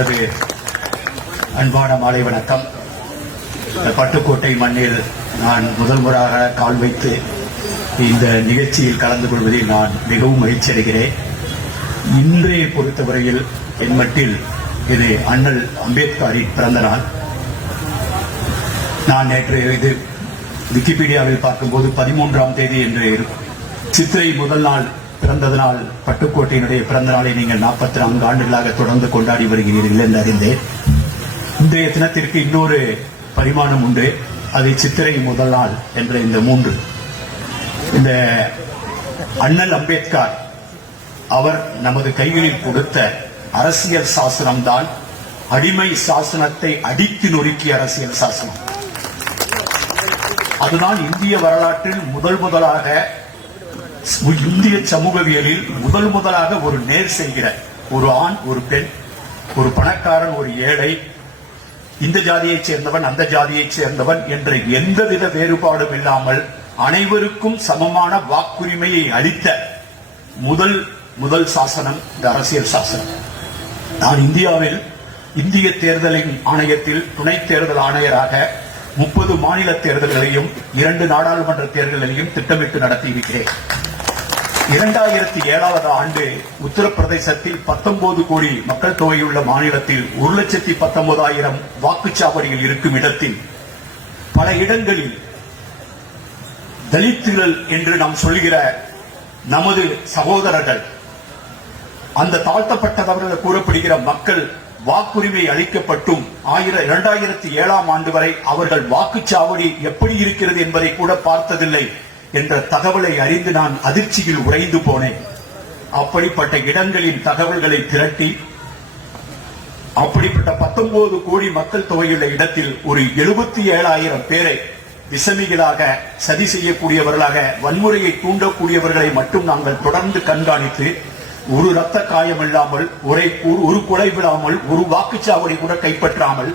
எனது அன்பான மாலை வணக்கம். பட்டுக்கோட்டை மண்ணில் நான் முதல் முறையாக கால் வைத்து இந்த நிகழ்ச்சியில் கலந்து கொள்வதில் நான் மிகவும் மகிழ்ச்சி அடைகிறேன். இன்றைய பொறுத்தவரையில் என் மட்டில் இது அண்ணல் அம்பேத்கரின் பிறந்த நாள். நான் நேற்று இது விக்கிபீடியாவில் பார்க்கும்போது 13ஆம் தேதி என்று இருக்கும். சித்திரை முதல் நாள் பிறந்ததனால் பட்டுக்கோட்டையினுடைய பிறந்த நாளை நீங்கள் 44 ஆண்டுகளாக தொடர்ந்து கொண்டாடி வருகிறீர்கள் என்று அறிந்தேன். இன்றைய தினத்திற்கு இன்னொரு பரிமாணம் உண்டு. அது சித்திரை முதல் நாள் என்ற இந்த 3. இந்த அண்ணல் அம்பேத்கர் அவர் நமது கைகளில் கொடுத்த அரசியல் சாசனம் தான் அடிமை சாசனத்தை அடித்து நொறுக்கிய அரசியல் சாசனம். அதுதான் இந்திய வரலாற்றில் முதலாக இந்திய சமூகவியலில் முதலாக ஒரு நேர் செய்கிற ஒரு ஆண் ஒரு பெண், ஒரு பணக்காரன் ஒரு ஏழை, இந்த ஜாதியைச் சேர்ந்தவன் அந்த ஜாதியைச் சேர்ந்தவன் என்ற எந்தவித வேறுபாடும் இல்லாமல் அனைவருக்கும் சமமான வாக்குரிமையை அளித்த முதல் சாசனம் இந்த அரசியல் சாசனம். நான் இந்தியாவில் இந்திய தேர்தலின் ஆணையத்தில் துணை தேர்தல் ஆணையராக 30 மாநில தேர்தல்களையும் 2 நாடாளுமன்ற தேர்தல்களையும் திட்டமிட்டு நடத்தியிருக்கிறேன். 2007 ஆண்டு உத்தரப்பிரதேசத்தில் 19 கோடி மக்கள் தொகையுள்ள மாநிலத்தில் 1,19,000 வாக்குச்சாவடிகள் இருக்கும் இடத்தில் பல இடங்களில் தலித்துகள் என்று நாம் சொல்கிற நமது சகோதரர்கள், அந்த தாழ்த்தப்பட்டவர்கள் கூறப்படுகிற மக்கள் வாக்குரிமை அளிக்கப்பட்டும் 2007 ஆண்டு வரை அவர்கள் வாக்குச்சாவடி எப்படி இருக்கிறது என்பதை கூட பார்த்ததில்லை என்ற தகவலை அறிந்து நான் அதிர்ச்சியில் உறைந்து போனேன். அப்படிப்பட்ட இடங்களின் தகவல்களை திரட்டி அப்படிப்பட்ட 19 கோடி மக்கள் தொகையுள்ள இடத்தில் ஒரு 77,000 பேரை விசமிகளாக, சதி செய்யக்கூடியவர்களாக, வன்முறையை தூண்டக்கூடியவர்களை மட்டும் நாங்கள் தொடர்ந்து கண்காணித்து ஒரு ரத்த காயம் இல்லாமல், ஒரு கொலை விடாமல், ஒரு வாக்குச்சாவடி கூட கைப்பற்றாமல்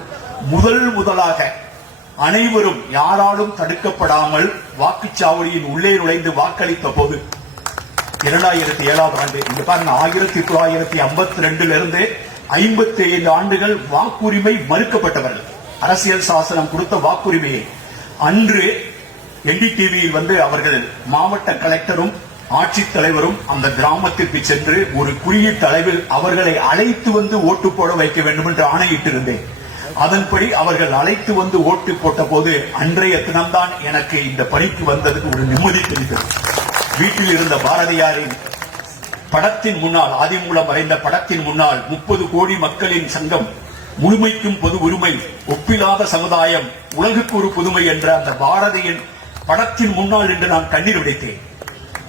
முதலாக அனைவரும் யாராலும் தடுக்கப்படாமல் வாக்குச்சாவடியின் உள்ளே நுழைந்து வாக்களித்த போது 2007 ஆண்டு இங்க பாருங்க, 1952 55 ஆண்டுகள் வாக்குரிமை மறுக்கப்பட்டவர்கள், அரசியல் சாசனம் கொடுத்த வாக்குரிமையை அன்று NDTVயில் அவர்கள் மாவட்ட கலெக்டரும் ஆட்சித்தலைவரும் அந்த கிராமத்திற்கு சென்று ஒரு குறியீட்டு அளவில் அவர்களை அழைத்து வந்து ஓட்டு போட வைக்க வேண்டும் என்று ஆணையிட்டிருந்தேன். அதன்படி அவர்கள் அழைத்து வந்து ஓட்டு போட்ட போது அன்றைய தினம்தான் எனக்கு இந்த பணிக்கு வந்ததுக்கு ஒரு நிம்மதி தெரிந்தது. வீட்டில் இருந்த பாரதியாரின் படத்தின் முன்னால், ஆதிமூலம் வரைந்த படத்தின் முன்னால் 30 கோடி மக்களின் சங்கம், முழுமைக்கும் பொது உரிமை, ஒப்பில்லாத சமுதாயம், உலகுக்கு ஒரு புதுமை என்ற அந்த பாரதியின் படத்தின் முன்னால் என்று நான் கண்ணீர் விடைத்தேன்.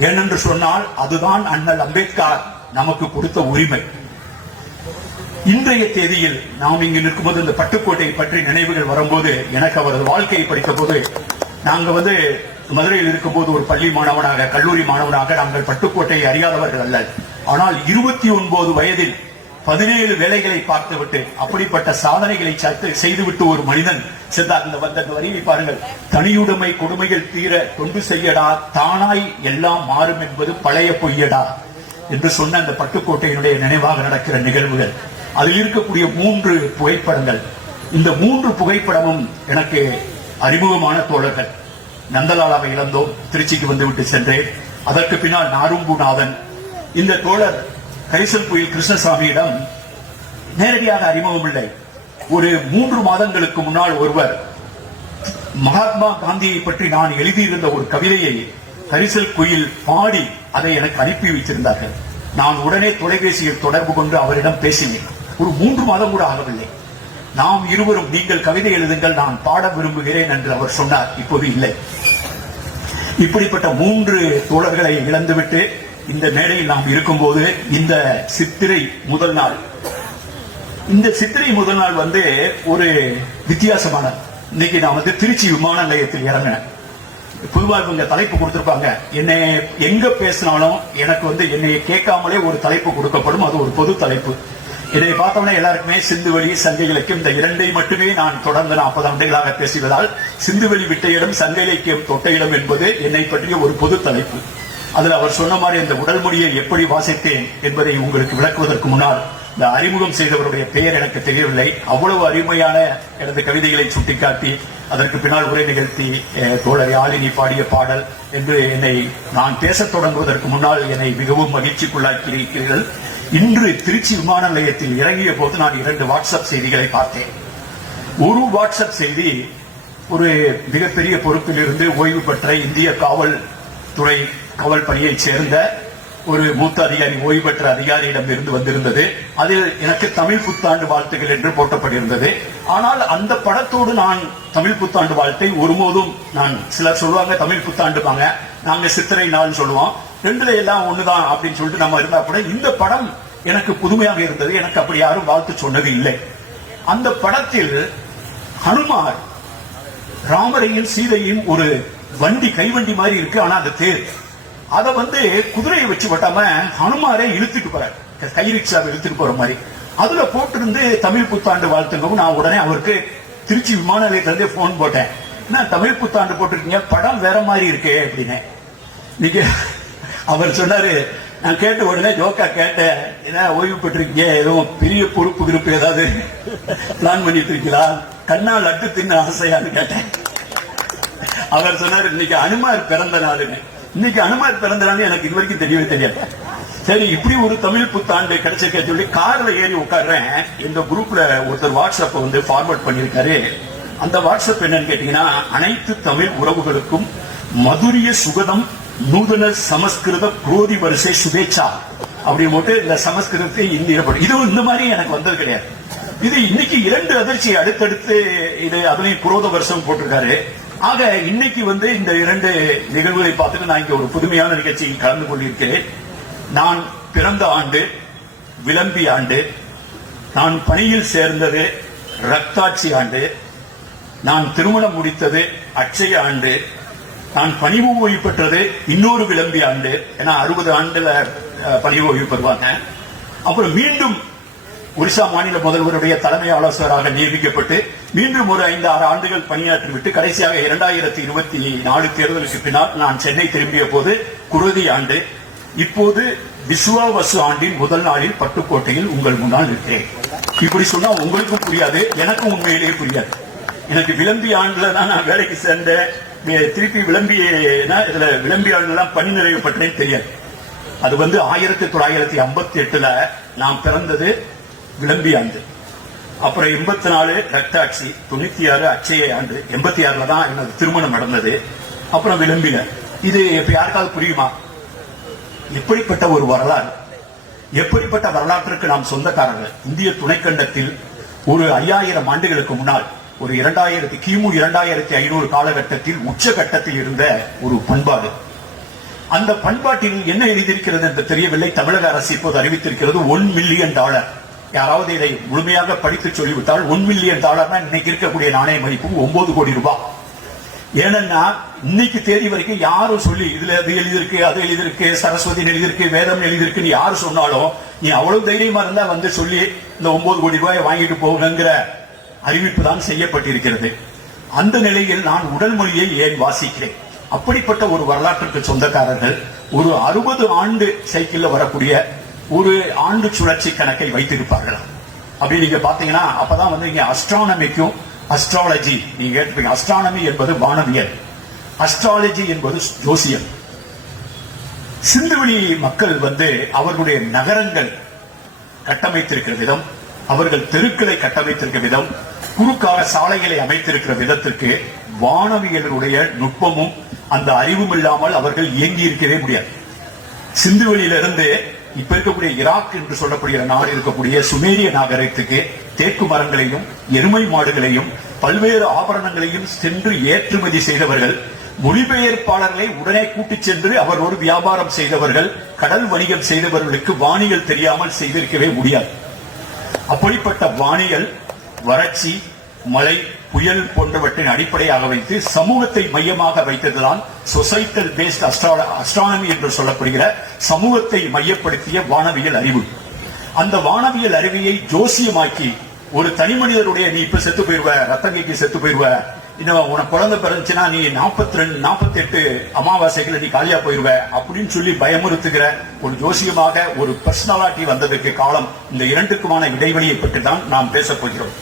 ஏனென்று சொன்னால் அதுதான் அண்ணல் அம்பேத்கர் நமக்கு கொடுத்த உரிமை. இன்றைய தேதியில் நாம் இங்கு நிற்கும்போது இந்த பட்டுக்கோட்டை பற்றி நினைவுகள் வரும்போது எனக்கு அவரது வாழ்க்கையை படித்த போது, நாங்க மதுரையில் இருக்கும்போது ஒரு பள்ளி மாணவனாக, கல்லூரி மாணவனாக நாங்கள் பட்டுக்கோட்டையை அறியாதவர்கள் அல்ல. ஆனால் 29 வயதில் 17 வேலைகளை பார்த்துவிட்டு அப்படிப்பட்ட சாதனைகளை செய்துவிட்டு ஒரு மனிதன் சென்றார். இந்த வரியை பாருங்கள், தனியுடைமை கொடுமைகள் தீர தொண்டு செய்யடா, தானாய் எல்லாம் மாறும் என்பது பழைய பொய்யடா என்று சொன்ன அந்த பட்டுக்கோட்டையினுடைய நினைவாக நடக்கிற நிகழ்வுகள், அதில் இருக்கக்கூடிய 3 புகைப்படங்கள். இந்த 3 புகைப்படமும் எனக்கு அறிமுகமான தோழர்கள். நந்தலாலாவை இழந்தோம், திருச்சிக்கு வந்துவிட்டு சென்றேன். அதற்கு பின்னால் நாரும்புநாதன், இந்த தோழர் கரிசல் புயல் கிருஷ்ணசாமியிடம் நேரடியாக அறிமுகம் இல்லை. ஒரு 3 மாதங்களுக்கு முன்னால் ஒருவர் மகாத்மா காந்தியை பற்றி நான் எழுதியிருந்த ஒரு கவிதையை கரிசல் குயில் பாடி அதை எனக்கு அனுப்பி வைத்திருந்தார்கள். நான் உடனே தொலைபேசியில் தொடர்பு கொண்டு அவரிடம் பேசினேன். ஒரு 3 மாதம் கூட ஆகவில்லை. நாம் இருவரும், நீங்கள் கவிதை எழுதுங்கள், நான் பாட விரும்புகிறேன் என்று அவர் சொன்னார். இப்போது இல்லை. இப்படிப்பட்ட 3 தோழர்களை இழந்துவிட்டு இந்த மேடையில் நாம் இருக்கும்போது இந்த சித்திரை முதல் நாள், இந்த சித்திரை முதல் நாள் ஒரு வித்தியாசமான, இன்னைக்கு நான் திருச்சி விமான நிலையத்தில் இறங்கினேன். பொதுவாக இவங்க தலைப்பு கொடுத்திருப்பாங்க, என்னை எங்க பேசினாலும் எனக்கு என்னை கேட்காமலே ஒரு தலைப்பு கொடுக்கப்படும். அது ஒரு பொது தலைப்பு. இதை பார்த்தோம்னா எல்லாருக்குமே சிந்துவெளி, சங்க இலக்கியம், இந்த 2ஐ மட்டுமே நான் தொடர்ந்து 40 ஆண்டுகளாக பேசுவதால் சிந்துவெளி விட்ட இடம், சங்க இலக்கியம் தொட்ட இடம் என்பது என்னை பற்றிய ஒரு பொது தலைப்பு. அதில் அவர் சொன்ன மாதிரி இந்த உடல் மொழியை எப்படி வாசித்தேன் என்பதை உங்களுக்கு விளக்குவதற்கு முன்னால் இந்த அறிமுகம் செய்தவருடைய பெயர் எனக்கு தெரியவில்லை. அவ்வளவு அருமையான எனது கவிதைகளை சுட்டிக்காட்டி அதற்கு பின்னால் உரை நிகழ்த்தி தோழர் யாழினி பாடிய பாடல் என்று நான் பேசத் தொடங்குவதற்கு முன்னால் என்னை மிகவும் மகிழ்ச்சிக்குள்ளாக்கி இருக்கிறீர்கள். இன்று திருச்சி விமான நிலையத்தில் இறங்கிய போது நான் 2 வாட்ஸ்அப் செய்திகளை பார்த்தேன். ஒரு வாட்ஸ்அப் செய்தி ஒரு மிகப்பெரிய பொறுப்பில் இருந்து ஓய்வு பெற்ற இந்திய காவல்துறை காவல் பணியைச் சேர்ந்த ஒரு மூத்த அதிகாரி, ஓய்வு பெற்ற அதிகாரியிடம் இருந்து வந்திருந்தது. அதில் எனக்கு தமிழ் புத்தாண்டு வாழ்த்துக்கள் என்று போட்டப்பட்டிருந்தது. ஆனால் அந்த படத்தோடு நான் தமிழ் புத்தாண்டு வாழ்த்தை ஒருபோதும் சிலர் சொல்லுவாங்க தமிழ் புத்தாண்டுவாங்க, நாங்க சித்திரை நாள் சொல்லுவோம், ரெண்டுல எல்லாம் ஒண்ணுதான் அப்படின்னு சொல்லிட்டு நம்ம இருந்தா கூட இந்த படம் எனக்கு புதுமையாக இருந்தது. எனக்கு அப்படி யாரும் வாழ்த்து சொன்னது இல்லை. அந்த படத்தில் ஹனுமார் ராமரையும் சீதையும் ஒரு வண்டி, கைவண்டி மாதிரி இருக்கு, ஆனா அது தேர், அத குதிரையை வச்சு பட்டாம ஹனுமாரே இழுத்துட்டு போற, கை ரிக்ஷாவை இழுத்துட்டு போற மாதிரி அதுல போட்டிருந்து தமிழ் புத்தாண்டு வாழ்த்துங்கவும் நான் உடனே அவருக்கு திருச்சி விமான நிலையத்திலிருந்து போன் போட்டேன். நான் தமிழ் புத்தாண்டு போட்டிருக்கீங்க, படம் வேற மாதிரி இருக்கே அப்படின்னு. நீங்க அவர் சொன்னாரு, நான் கேட்ட உடனே ஜோக்கா கேட்டேன், என்ன ஓய்வு பெற்றிருக்கீங்க, எதுவும் பெரிய பொறுப்பு கிருப்பு ஏதாவது பிளான் பண்ணிட்டு இருக்கீங்களா, கண்ணால் லட்டு தின்னு ஆசையான்னு கேட்டேன். அவர் சொன்னாரு, இன்னைக்கு அனுமார் பிறந்த நாளுன்னு. இன்னைக்கு அனுமார் பிறந்த நாள் எனக்கு இது வரைக்கும் தெரியவே தெரியாது. சரி, இப்படி ஒரு தமிழ் புத்தாண்டு கிடைச்சிருக்க சொல்லி கார்ல ஏறி உட்கார்றேன். இந்த குரூப்ல ஒருத்தர் வாட்ஸ்அப் ஃபார்வர்ட் பண்ணிருக்காரு. அந்த வாட்ஸ்அப் என்னன்னு கேட்டீங்கன்னா, அனைத்து தமிழ் உறவுகளுக்கும் மதுரிய சுகதம் நூதன சமஸ்கிருத குரோதி வரிசை சுபேச்சா அப்படி போட்டு இந்த சமஸ்கிருதத்தை இந்திய இது இந்த மாதிரி எனக்கு வந்தது கிடையாது. இது இன்னைக்கு 2 அதிர்ச்சி அடுத்தடுத்து இது அதுலயும் குரோத வருஷம் போட்டிருக்காரு. ஆக இன்னைக்கு இந்த 2 நிகழ்வுகளை பார்த்துட்டு நான் இங்க ஒரு புதுமையான நிகழ்ச்சியில் கலந்து கொண்டிருக்கிறேன். நான் பிறந்த ஆண்டு விளம்பி ஆண்டு, நான் பணியில் சேர்ந்தது ரத்தாட்சி ஆண்டு, நான் திருமணம் முடித்தது அட்சய ஆண்டு, நான் பணிவு ஓய்வு பெற்றது இன்னொரு விளம்பி ஆண்டு. ஏன்னா 60 ஆண்டுல பணிவு ஓய்வு பெறுவாங்க. அப்புறம் மீண்டும் ஒரிசா மாநில முதல்வருடைய தலைமை ஆலோசகராக நியமிக்கப்பட்டு மீண்டும் ஒரு 5-6 ஆண்டுகள் பணியாற்றிவிட்டு கடைசியாக 2024 தேர்தலுக்கு பின்னால் நான் சென்னை திரும்பிய போது குருதி ஆண்டு. இப்போது விசுவாவசு ஆண்டின் முதல் நாளில் பட்டுக்கோட்டையில் உங்கள் முன்னால் இருக்கிறேன். இப்படி சொன்னா உங்களுக்கும் புரியாது, எனக்கும் உண்மையிலேயே புரியாது. எனக்கு விளம்பி ஆண்டுல தான் நான் வேலைக்கு சேர்ந்தேன். திருப்பி இதுல விளம்பி ஆண்டுல பணி நிறைவு பற்றேன்னு தெரியாது. அது 1958 நான் பிறந்தது விளம்பி ஆண்டு. அப்புறம் 84 ரத்தாட்சி, 96 அட்சய ஆண்டு, 86 தான் எனது திருமணம் நடந்தது. அப்புறம் விளம்பில. இது இப்ப யாருக்காவது புரியுமா? எப்படிப்பட்ட ஒரு வரலாறு, எப்படிப்பட்ட வரலாற்றுக்கு நாம் சொந்தக்காரர்கள். இந்திய துணைக்கண்டத்தில் ஒரு 5000 ஆண்டுகளுக்கு முன்னால் ஒரு கிமு 2500 காலகட்டத்தில் உச்சகட்டத்தில் இருந்த ஒரு பண்பாடு. அந்த பண்பாட்டில் என்ன எழுதியிருக்கிறது என்று தெரியவில்லை. தமிழக அரசு இப்போது அறிவித்திருக்கிறது $1 மில்லியன். யாராவது இதை முழுமையாக படித்து சொல்லிவிட்டால் $1 மில்லியன் இன்னைக்கு இருக்கக்கூடிய நாணய மதிப்பு 9 கோடி ரூபாய். ஏன்னா இன்னைக்கு தேதி வரைக்கும் யாரும் சொல்லி இதுல அது எழுதியிருக்கு, அது எழுதியிருக்கு, சரஸ்வதி எழுதியிருக்கு, வேதம் எழுதியிருக்கு யாரு சொன்னாலும் நீ அவ்வளவு தைரியமா இருந்தா சொல்லி இந்த 9 கோடி ரூபாயை வாங்கிட்டு போகணுங்கிற அறிவிப்பு தான் செய்யப்பட்டிருக்கிறது. அந்த நிலையில் நான் உடல் மொழியை ஏன் வாசிக்கிறேன்? அப்படிப்பட்ட ஒரு வரலாற்றுக்கு சொந்தக்காரர்கள் ஒரு 60 ஆண்டு சைக்கிள்ல வரக்கூடிய ஒரு ஆண்டு சுழற்சி கணக்கை வைத்திருப்பார்கள். அப்படி நீங்க பாத்தீங்கன்னா அப்பதான் நீங்க அஸ்ட்ரானமிக்கும் அஸ்ட்ராலஜி நீங்க கேட்டுப்பீங்க. அஸ்ட்ரானமி என்பது வானவியல், அஸ்ட்ராலஜி என்பது ஜோசியம். சிந்துவெளி மக்கள் அவர்களுடைய நகரங்கள் கட்டமைத்திருக்கிற விதம், அவர்கள் தெருக்களை கட்டமைத்திருக்கிற விதம், குறுக்காக சாலைகளை அமைத்திருக்கிற விதத்திற்கு வானவியலுடைய நுட்பமும் அந்த அறிவும் இல்லாமல் அவர்கள் இயங்கி இருக்கவே முடியாது. சிந்துவெளியிலிருந்து இப்ப இருக்கக்கூடிய ஈராக் என்று சொல்லக்கூடிய நாடு இருக்கக்கூடிய சுமேரிய நாகரிகத்துக்கு தேக்கு மரங்களையும் எருமை மாடுகளையும் பல்வேறு ஆபரணங்களையும் சென்று ஏற்றுமதி செய்தவர்கள், மொழிபெயர்ப்பாளர்களை உடனே கூட்டிச் சென்று அவர்களோடு வியாபாரம் செய்தவர்கள், கடல் வணிகம் செய்தவர்களுக்கு வானியல் தெரியாமல் செய்திருக்கவே முடியாது. அப்படிப்பட்ட வானியல் வறட்சி, மழை, புயல் போன்றவற்றின் அடிப்படையாக வைத்து சமூகத்தை மையமாக வைத்ததுதான் சொசைட்டல் பேஸ்ட் அஸ்ட்ரானமி என்று சொல்லப்படுகிற சமூகத்தை மையப்படுத்திய வானவியல் அறிவு. அந்த வானவியல் அறிவியை ஜோசியமாக்கி ஒரு தனி மனிதருடைய நீ இப்ப செத்து போயிருவ, ரத்தங்கைக்கு செத்து போயிருவ, இன்னும் உனக்கு குழந்தை பிறந்துச்சுன்னா நீ 48 அமாவாசைகளை நீ காலியா போயிருவ அப்படின்னு சொல்லி பயமுறுத்துகிற ஒரு ஜோசியமாக ஒரு பர்சனாலிட்டி வந்ததற்கு காலம் இந்த இரண்டுக்குமான இடைவெளியை பற்றி தான் நாம் பேசப் போகிறோம்.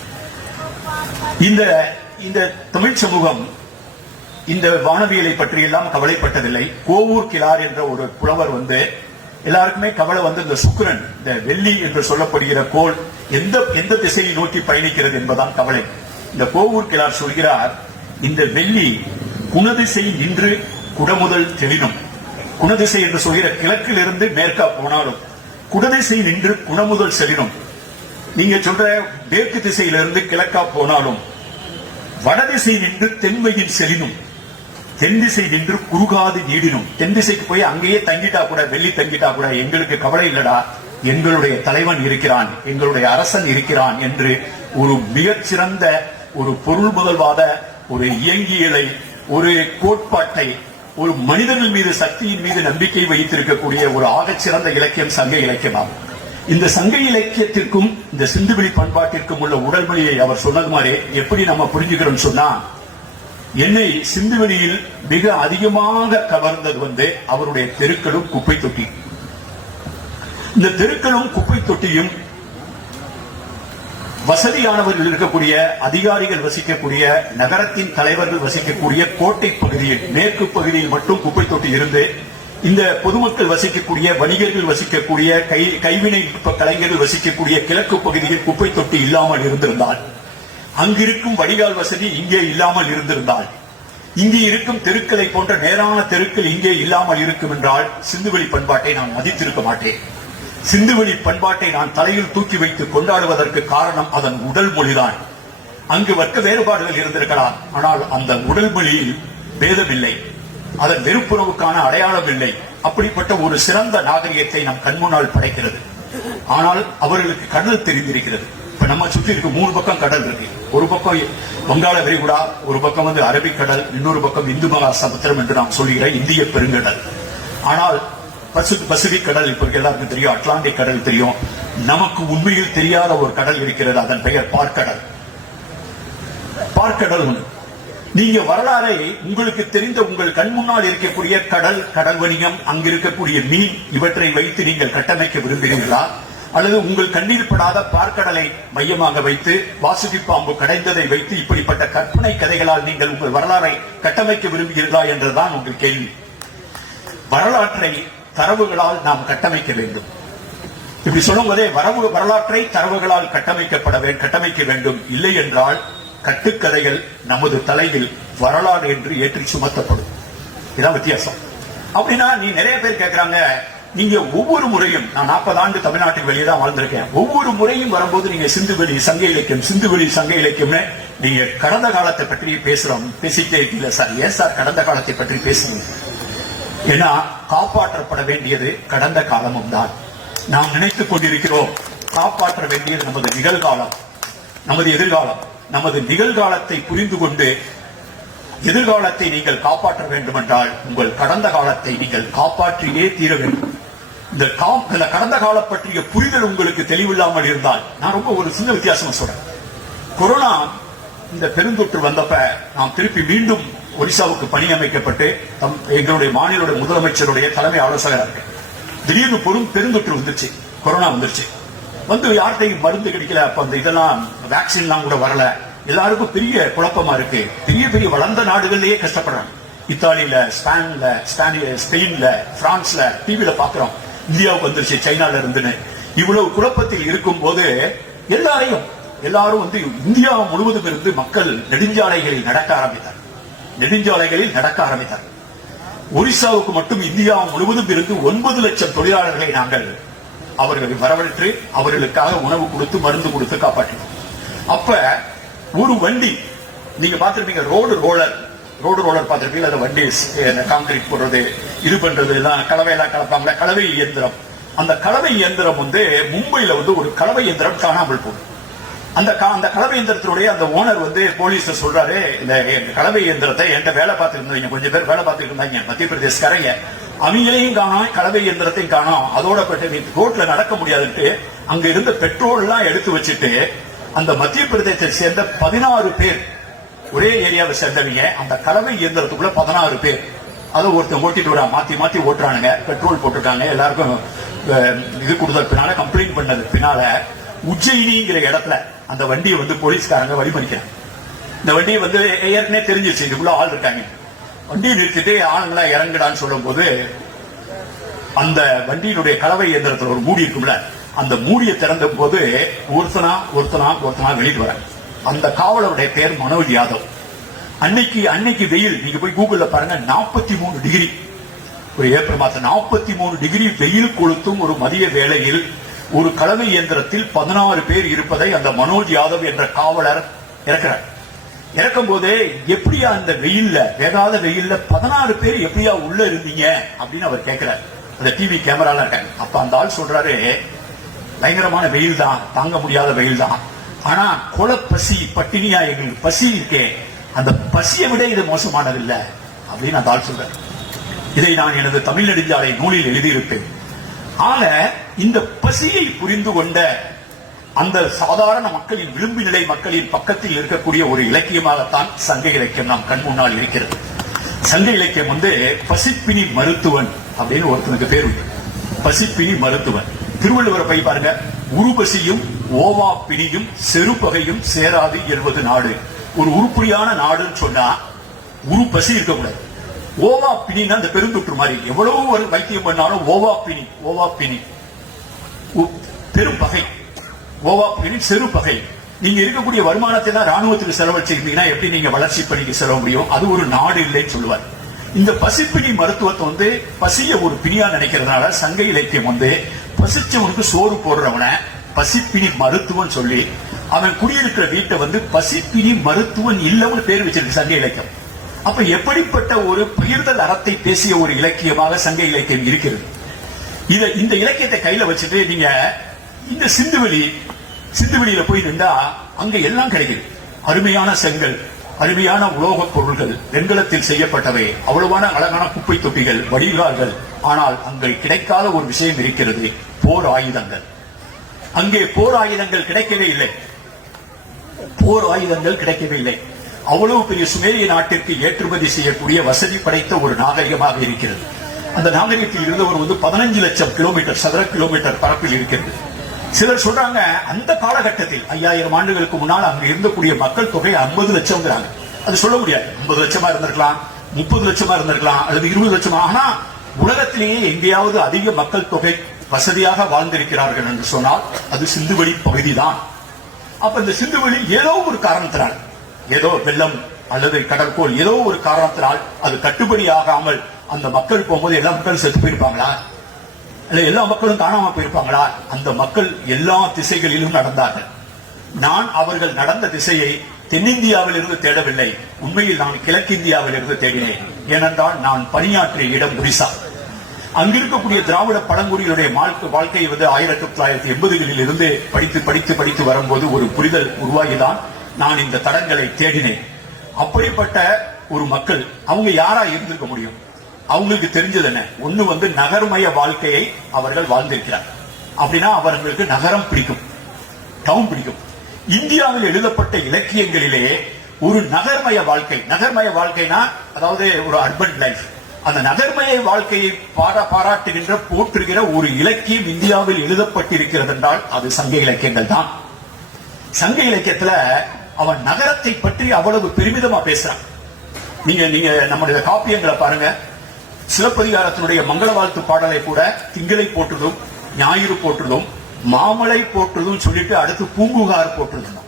இந்த தமிழ் சமூகம் இந்த வானவியலை பற்றி எல்லாம் கவலைப்பட்டதில்லை. கோவூர் கிழார் என்ற ஒரு புலவர் எல்லாருக்குமே கவலை இந்த சுக்கிரன், இந்த வெள்ளி என்று சொல்லப்படுகிற கோள் எந்த திசையை நோக்கி பயணிக்கிறது என்பதான் கவலை. இந்த கோவூர் கிழார் சொல்கிறார், இந்த வெள்ளி குணதிசை நின்று குடமுதல் தெளினும். குணதிசை என்று சொல்கிற கிழக்கிலிருந்து மேற்கா போனாலும் குடதிசை நின்று குணமுதல் செல்லினும். நீங்க சொல்ற மேற்கு திசையிலிருந்து கிழக்கா போனாலும் வடதிசை நின்று தென்மையின் செல்லினும். தென் திசை நின்று குறுகாது நீடினும். தென் திசைக்கு போய் அங்கேயே தங்கிட்டா கூட, வெள்ளி தங்கிட்டா கூட எங்களுக்கு கவலை இல்லடா, எங்களுடைய தலைவன் இருக்கிறான், எங்களுடைய அரசன் இருக்கிறான் என்று ஒரு மிகச்சிறந்த ஒரு பொருள் முதல்வாத ஒரு இயங்கியலை, ஒரு கோட்பாட்டை, ஒரு மனிதர்கள் மீது சக்தியின் மீது நம்பிக்கை வைத்திருக்கக்கூடிய ஒரு ஆகச்சிறந்த இலக்கியம் சங்க இலக்கியமாகும். இந்த சங்க இலக்கியத்திற்கும் இந்த சிந்துவெளி பண்பாட்டிற்கும் உள்ள உடல்மொழியை அவர் சொன்னது மாதிரி எப்படி நம்ம புரிஞ்சுக்கிறோம் சொன்னா, என்னை சிந்துவெளியில் மிக அதிகமாக கவர்ந்தது அவருடைய தெருக்களும் குப்பை தொட்டி. இந்த தெருக்களும் குப்பை தொட்டியும் வசதியானவர்கள் இருக்கக்கூடிய, அதிகாரிகள் வசிக்கக்கூடிய, நகரத்தின் தலைவர்கள் வசிக்கக்கூடிய கோட்டை பகுதியில் மேற்கு பகுதியில் மட்டும் குப்பை தொட்டி இருந்து, இந்த பொதுமக்கள் வசிக்கக்கூடிய, வணிகர்கள் வசிக்கக்கூடிய, கைவினை கலைஞர்கள் வசிக்கக்கூடிய கிழக்கு பகுதியில் குப்பை தொட்டி இல்லாமல் இருந்திருந்தால், அங்கிருக்கும் வடிகால் வசதி இங்கே இல்லாமல் இருந்திருந்தால், இங்கே இருக்கும் தெருக்களை போன்ற நேரான தெருக்கள் இங்கே இல்லாமல் இருக்கும் என்றால் சிந்துவெளி பண்பாட்டை நான் மதித்திருக்க மாட்டேன். சிந்துவெளி பண்பாட்டை நான் தலையில் தூக்கி வைத்து கொண்டாடுவதற்கு காரணம் அதன் உடல் மொழிதான். அங்கு வர்க்க வேறுபாடுகள் இருந்திருக்கலாம், ஆனால் அந்த உடல் மொழியில் பேதம் இல்லை, அதன் வெறுப்புணவுக்கான அடையாளம் இல்லை. அப்படிப்பட்ட ஒரு சிறந்த நாகரிகத்தை நம் கண்முன்னால் படைக்கிறது. ஆனால் அவர்களுக்கு கடல் தெரிந்திருக்கிறது. இப்ப நம்ம சுற்றி இருக்க 3 பக்கம் கடல் இருக்கு. ஒரு பக்கம் வங்காள விரிகுடா, ஒரு பக்கம் அரபிக்கடல், இன்னொரு பக்கம் இந்து மகா சமுத்திரம் என்று நாம் சொல்லுகிற இந்திய பெருங்கடல். ஆனால் பசிபிக் கடல் இப்ப எல்லாருக்கும் தெரியும், அட்லாண்டிக் கடல் தெரியும். நமக்கு உண்மையில் தெரியாத ஒரு கடல் இருக்கிறது, அதன் பெயர் பார்க்கடல். பார்க்கடல் நீங்க வரலாறை உங்களுக்கு தெரிந்த உங்கள் கண் முன்னால் இருக்கக்கூடிய கடல், கடல் வணிகம், அங்கு இருக்கக்கூடிய மீன், இவற்றை வைத்து நீங்கள் கட்டமைக்க விரும்புகிறீர்களா? அல்லது உங்கள் கண்ணீர் படாத பார்க்கடலை மையமாக வைத்து வாசுகி பாம்பு கடைந்ததை வைத்து இப்படிப்பட்ட கற்பனை கதைகளால் நீங்கள் உங்கள் வரலாறை கட்டமைக்க விரும்புகிறீர்களா என்றுதான் உங்கள் கேள்வி. வரலாற்றை தரவுகளால் நாம் கட்டமைக்க வேண்டும். இப்படி சொல்லும் போதே வரலாற்றை தரவுகளால் கட்டமைக்க வேண்டும். இல்லை என்றால் கட்டுக்கதைகள் நமது தலையில் வரலாறு என்று ஏற்றி சுமத்தப்படும். இதான் வித்தியாசம். அப்படின்னா நீ நிறைய பேர் கேட்கிறாங்க, நீங்க ஒவ்வொரு முறையும், நான் 40 ஆண்டு தமிழ்நாட்டுக்கு வெளியே தான் வாழ்ந்திருக்கேன், ஒவ்வொரு முறையும் வரும்போது நீங்க சிந்துவெளி சங்க இலக்கியம் நீங்க கடந்த காலத்தை பற்றி பேசிட்டே இல்ல சார். ஏன் சார் கடந்த காலத்தை பற்றி பேசுறீங்க? ஏன்னா காப்பாற்றப்பட வேண்டியது கடந்த காலமும் தான். நாம் நினைத்துக் கொண்டிருக்கிறோம் காப்பாற்ற வேண்டியது நமது நிகழ்காலம், நமது எதிர்காலம். நமது நிகழ்காலத்தை புரிந்து கொண்டு எதிர்காலத்தை நீங்கள் காப்பாற்ற வேண்டும் என்றால் உங்கள் கடந்த காலத்தை நீங்கள் காப்பாற்றியே தீர வேண்டும். இந்த கடந்த காலம் பற்றிய புரிதல் உங்களுக்கு தெளிவில்லாமல் இருந்தால், நான் ரொம்ப ஒரு சின்ன வித்தியாசம் சொல்றேன். கொரோனா இந்த பெருந்தொற்று வந்தப்ப நாம் திருப்பி மீண்டும் ஒடிசாவுக்கு பணி அமைக்கப்பட்டு எங்களுடைய மாநில முதலமைச்சருடைய தலைமை ஆலோசகராக இருக்கு. திடீர்னு பெருந்தொற்று வந்துருச்சு, கொரோனா வந்துருச்சு. யார்கிட்டையும் மருந்து கிடைக்கல. அப்ப அந்த இதெல்லாம் வேக்சின் எல்லாம் கூட வரல. எல்லாருக்கும் பெரிய குழப்பமா இருக்கு. பெரிய பெரிய வளர்ந்த நாடுகள்லயே கஷ்டப்படுறாங்க. இத்தாலியில, ஸ்பெயின்ல, பிரான்ஸ்ல டிவில பாக்குறோம், இந்தியாவுக்கு வந்துருச்சு சைனால இருந்துன்னு. இவ்வளவு குழப்பத்தில் இருக்கும் போது எல்லாரும் இந்தியா முழுவதும் இருந்து மக்கள் நெடுஞ்சாலைகளில் நடக்க ஆரம்பித்தார். ஒரிசாவுக்கு மட்டும் இந்தியா முழுவதும் இருந்து 9 லட்சம் தொழிலாளர்களை நாங்கள் அவர்களை வரவழைத்து அவர்களுக்காக உணவு கொடுத்து மருந்து கொடுத்து காப்பாற்றினோம். அப்ப ஒரு வண்டி நீங்க பார்த்திருப்பீங்க, ரோடு ரோலர் பார்த்திருப்பீங்க. அந்த வண்டி கான்கிரீட் போடுறது, இது பண்றது எல்லாம் கலவையெல்லாம் கலப்பாங்க, கலவை இயந்திரம். அந்த கலவை இயந்திரம் மும்பையில ஒரு கலவை இயந்திரம் காணாமல் போகுது. அந்த கலவை இயந்திரத்தினுடைய அந்த ஓனர் போலீஸ் சொல்றாரு, இந்த கலவை இயந்திரத்தை என்கிட்ட வேலை பார்த்துட்டு கொஞ்சம் பேர் வேலை பார்த்துட்டு இருந்தாங்க மத்திய பிரதேசக்காரங்க, அவங்களையும் காணோம், கலவை இயந்திரத்தையும் காணோம். அதோட ரோட்ல நடக்க முடியாதுட்டு அங்க இருந்த பெட்ரோல் எல்லாம் எடுத்து வச்சுட்டு அந்த மத்திய பிரதேசத்தை சேர்ந்த 16 பேர் ஒரே ஏரியாவை சேர்ந்தவங்க. அந்த கலவை இயந்திரத்துக்குள்ள 16 பேர். அதை ஒருத்தன் ஓட்டிட்டு வரா, மாத்தி மாத்தி ஓட்டுறானுங்க. பெட்ரோல் போட்டிருக்காங்க, எல்லாருக்கும் இது கொடுத்த பின்னால, கம்ப்ளைண்ட் பண்ணது பின்னால உஜ்ஜயினிங்கிற இடத்துல அந்த வண்டியை வந்து போலீஸ்காரங்க வழிமறிக்கிறாங்க. இந்த வண்டியை வந்து ஏற்கனவே தெரிஞ்சிருச்சு இதுக்குள்ள ஆள் இருக்காங்க. வண்டியை நிறுத்திட்டு ஆளுங்களா இறங்குடான்னு சொல்லும் போது அந்த வண்டியினுடைய கலவை இயந்திரத்தில் ஒரு மூடி இருக்கும்ல, அந்த மூடியை திறந்த போது ஒருத்தனா வெளியிட்டு வர. அந்த காவலருடைய பேர் மனோஜ் யாதவ். அன்னைக்கு வெயில், நீங்க போய் கூகுள்ல பாருங்க, 43 டிகிரி. ஒரு ஏப்ரல் மாதம் 43 டிகிரி வெயில் கொளுத்தும் ஒரு மதிய வேளையில் ஒரு கலவை இயந்திரத்தில் 16 பேர் இருப்பதை அந்த மனோஜ் யாதவ் என்ற காவலர் இறக்கிறார். இறக்கும் போது எப்படியா அந்த வெயில்ல, வேகாத வெயில்ல 16 பேர் எப்படியா உள்ள இருந்தீங்க அப்படின்னு அவர் கேட்கிறார். அந்த டிவி கேமரால இருக்காங்க. அப்ப அந்த ஆள் சொல்றாரு, பயங்கரமான வெயில் தான், தாங்க முடியாத வெயில் தான், ஆனா கொலை பசி, பட்டினியா எங்களுக்கு பசி இருக்கே, அந்த பசியை விட இது மோசமானது இல்ல அப்படின்னு அந்த ஆள் சொல்றாரு. இதை நான் எனது தமிழ் நெடுஞ்சாலை நூலில் எழுதியிருப்பேன். ஆக இந்த பசியை புரிந்து கொண்ட அந்த சாதாரண மக்களின், விளிம்பு நிலை மக்களின் பக்கத்தில் இருக்கக்கூடிய ஒரு இலக்கியமாகத்தான் சங்க இலக்கியம் நாம் கண் முன்னால் இருக்கிறது. சங்க இலக்கியம் வந்து பசிப்பினி மருத்துவன் அப்படின்னு ஒருத்தனுக்கு பேர் உண்டு. பசிப்பினி மருத்துவன். திருவள்ளுவரை போய் பாருங்க, உருபசியும் ஓவா பிணியும் செருப்பகையும் சேராது எழுவது நாடு. ஒரு உருப்படியான நாடுன்னு சொன்னா உரு பசி இருக்கக்கூடாது. ஓவா பிணின்னா அந்த பெருந்தொற்று மாதிரி, எவ்வளவு ஒரு வைத்தியம் பண்ணாலும் ஓவா பிணி பெரும்பகை, ஓவா பிணி செருப்பகை. நீங்க இருக்கக்கூடிய வருமானத்தை தான் ராணுவத்துக்கு செலவழிச்சிருந்தீங்கன்னா எப்படி நீங்க வளர்ச்சி பணிக்கு செலவு முடியும்? அது ஒரு நாடு இல்லைன்னு சொல்லுவார். இந்த பசிப்பிணி மருத்துவத்தை வந்து பசிய ஒரு பிணியா நினைக்கிறதுனால சங்க இலக்கியம் வந்து பசிச்சவனுக்கு சோறு போடுறவன பசிப்பிணி மருத்துவன் சொல்லி, அவன் குடியிருக்கிற வீட்டை வந்து பசிப்பிணி மருத்துவன் இல்லவனு பேர் வச்சிருக்கு சங்க இலக்கியம். அப்ப எப்படிப்பட்ட ஒரு பகிர்தல் அறத்தை பேசிய ஒரு இலக்கியமாக சங்க இலக்கியம் இருக்கிறது. இந்த இலக்கியத்தை கையில வச்சுட்டு நீங்க இந்த சிந்துவெளியில போய் நின்றா அங்க எல்லாம் கிடைக்குது. அருமையான செங்கல், அருமையான உலோகப் பொருள்கள், வெண்கலத்தில் செய்யப்பட்டவை, அவ்வளவான அழகான குப்பை தொட்டிகள், வடிகால்கள். ஆனால் அங்கே கிடைக்காத ஒரு விஷயம் இருக்கிறது, போர் ஆயுதங்கள். அங்கே போர் ஆயுதங்கள் கிடைக்கவே இல்லை. போர் ஆயுதங்கள் கிடைக்கவே இல்லை. அவ்வளவு பெரிய சுமேரிய நாட்டிற்கு ஏற்றுமதி செய்யக்கூடிய வசதி படைத்த ஒரு நாகரிகமாக இருக்கிறது. அந்த நாகரிகத்தில் இருந்தவர் வந்து 15 லட்சம் கிலோமீட்டர், சதுர கிலோமீட்டர் பரப்பில் இருக்கிறது. சிலர் சொல்றாங்க, அந்த காலகட்டத்தில் 5000 ஆண்டுகளுக்கு முன்னால் அங்கு இருந்தக்கூடிய மக்கள் தொகை 50 லட்சம். அது சொல்ல முடியாது. 50 லட்சமா இருந்திருக்கலாம், 30 லட்சமா இருந்திருக்கலாம், அல்லது 20 லட்சமா. ஆனா உலகத்திலேயே எங்கேயாவது அதிக மக்கள் தொகை வசதியாக வாழ்ந்திருக்கிறார்கள் என்று சொன்னால் அது சிந்துவெளி பகுதிதான். அப்ப இந்த சிந்துவெளி ஏதோ ஒரு காரணத்தினால், ஏதோ வெள்ளம் அல்லது கடற்கோள், ஏதோ ஒரு காரணத்தினால் அது கட்டுப்படி ஆகாமல் அந்த மக்கள் போகும்போது எல்லா மக்களும் செத்து போயிருப்பாங்களா? அல்ல எல்லா மக்களும் காணாம போயிருப்பாங்களா? அந்த மக்கள் எல்லா திசைகளிலும் நடந்தார்கள். நான் அவர்கள் நடந்த திசையை தென்னிந்தியாவில் இருந்து தேடவில்லை. உண்மையில் நான் கிழக்கிந்தியாவில் இருந்து தேடினேன். ஏனென்றால் நான் பணியாற்றிய இடம் ஒரிசா. அங்கிருக்கக்கூடிய திராவிட பழங்குடிகளுடைய வாழ்க்கையை வந்து 1980களில் இருந்து படித்து வரும்போது ஒரு புரிதல் உருவாகிதான் நான் இந்த தடங்களை தேடினேன். அப்படிப்பட்ட ஒரு மக்கள், அவங்க யாரா இருந்திருக்க முடியும்? அவங்களுக்கு தெரிஞ்சது என்ன? ஒண்ணு வந்து நகர்மய வாழ்க்கையை அவர்கள் வாழ்ந்திருக்கிறார். அப்படின்னா அவர்களுக்கு நகரம் பிடிக்கும், டவுன் பிடிக்கும். இந்தியாவில் எழுதப்பட்ட இலக்கியங்களிலே ஒரு நகர்மய வாழ்க்கைனா அதாவது ஒரு அர்பன் லைஃப், அந்த நகர்மய வாழ்க்கையை பாராட்டுகின்ற, போற்றுகிற ஒரு இலக்கியம் இந்தியாவில் எழுதப்பட்டிருக்கிறது என்றால் அது சங்க இலக்கியங்கள் தான். சங்க இலக்கியத்துல அவன் நகரத்தை பற்றி அவ்வளவு பெருமிதமா பேசுறான். நீங்க நம்முடைய காப்பியங்களை பாருங்க. சிலப்பதிகாரத்தினுடைய மங்கள வாழ்த்து பாடலை கூட திங்களை போற்றுதும், ஞாயிறு போற்றுதும், மாமலை போற்றுதும் சொல்லிட்டு அடுத்து பூம்புகார் போற்றுதும்.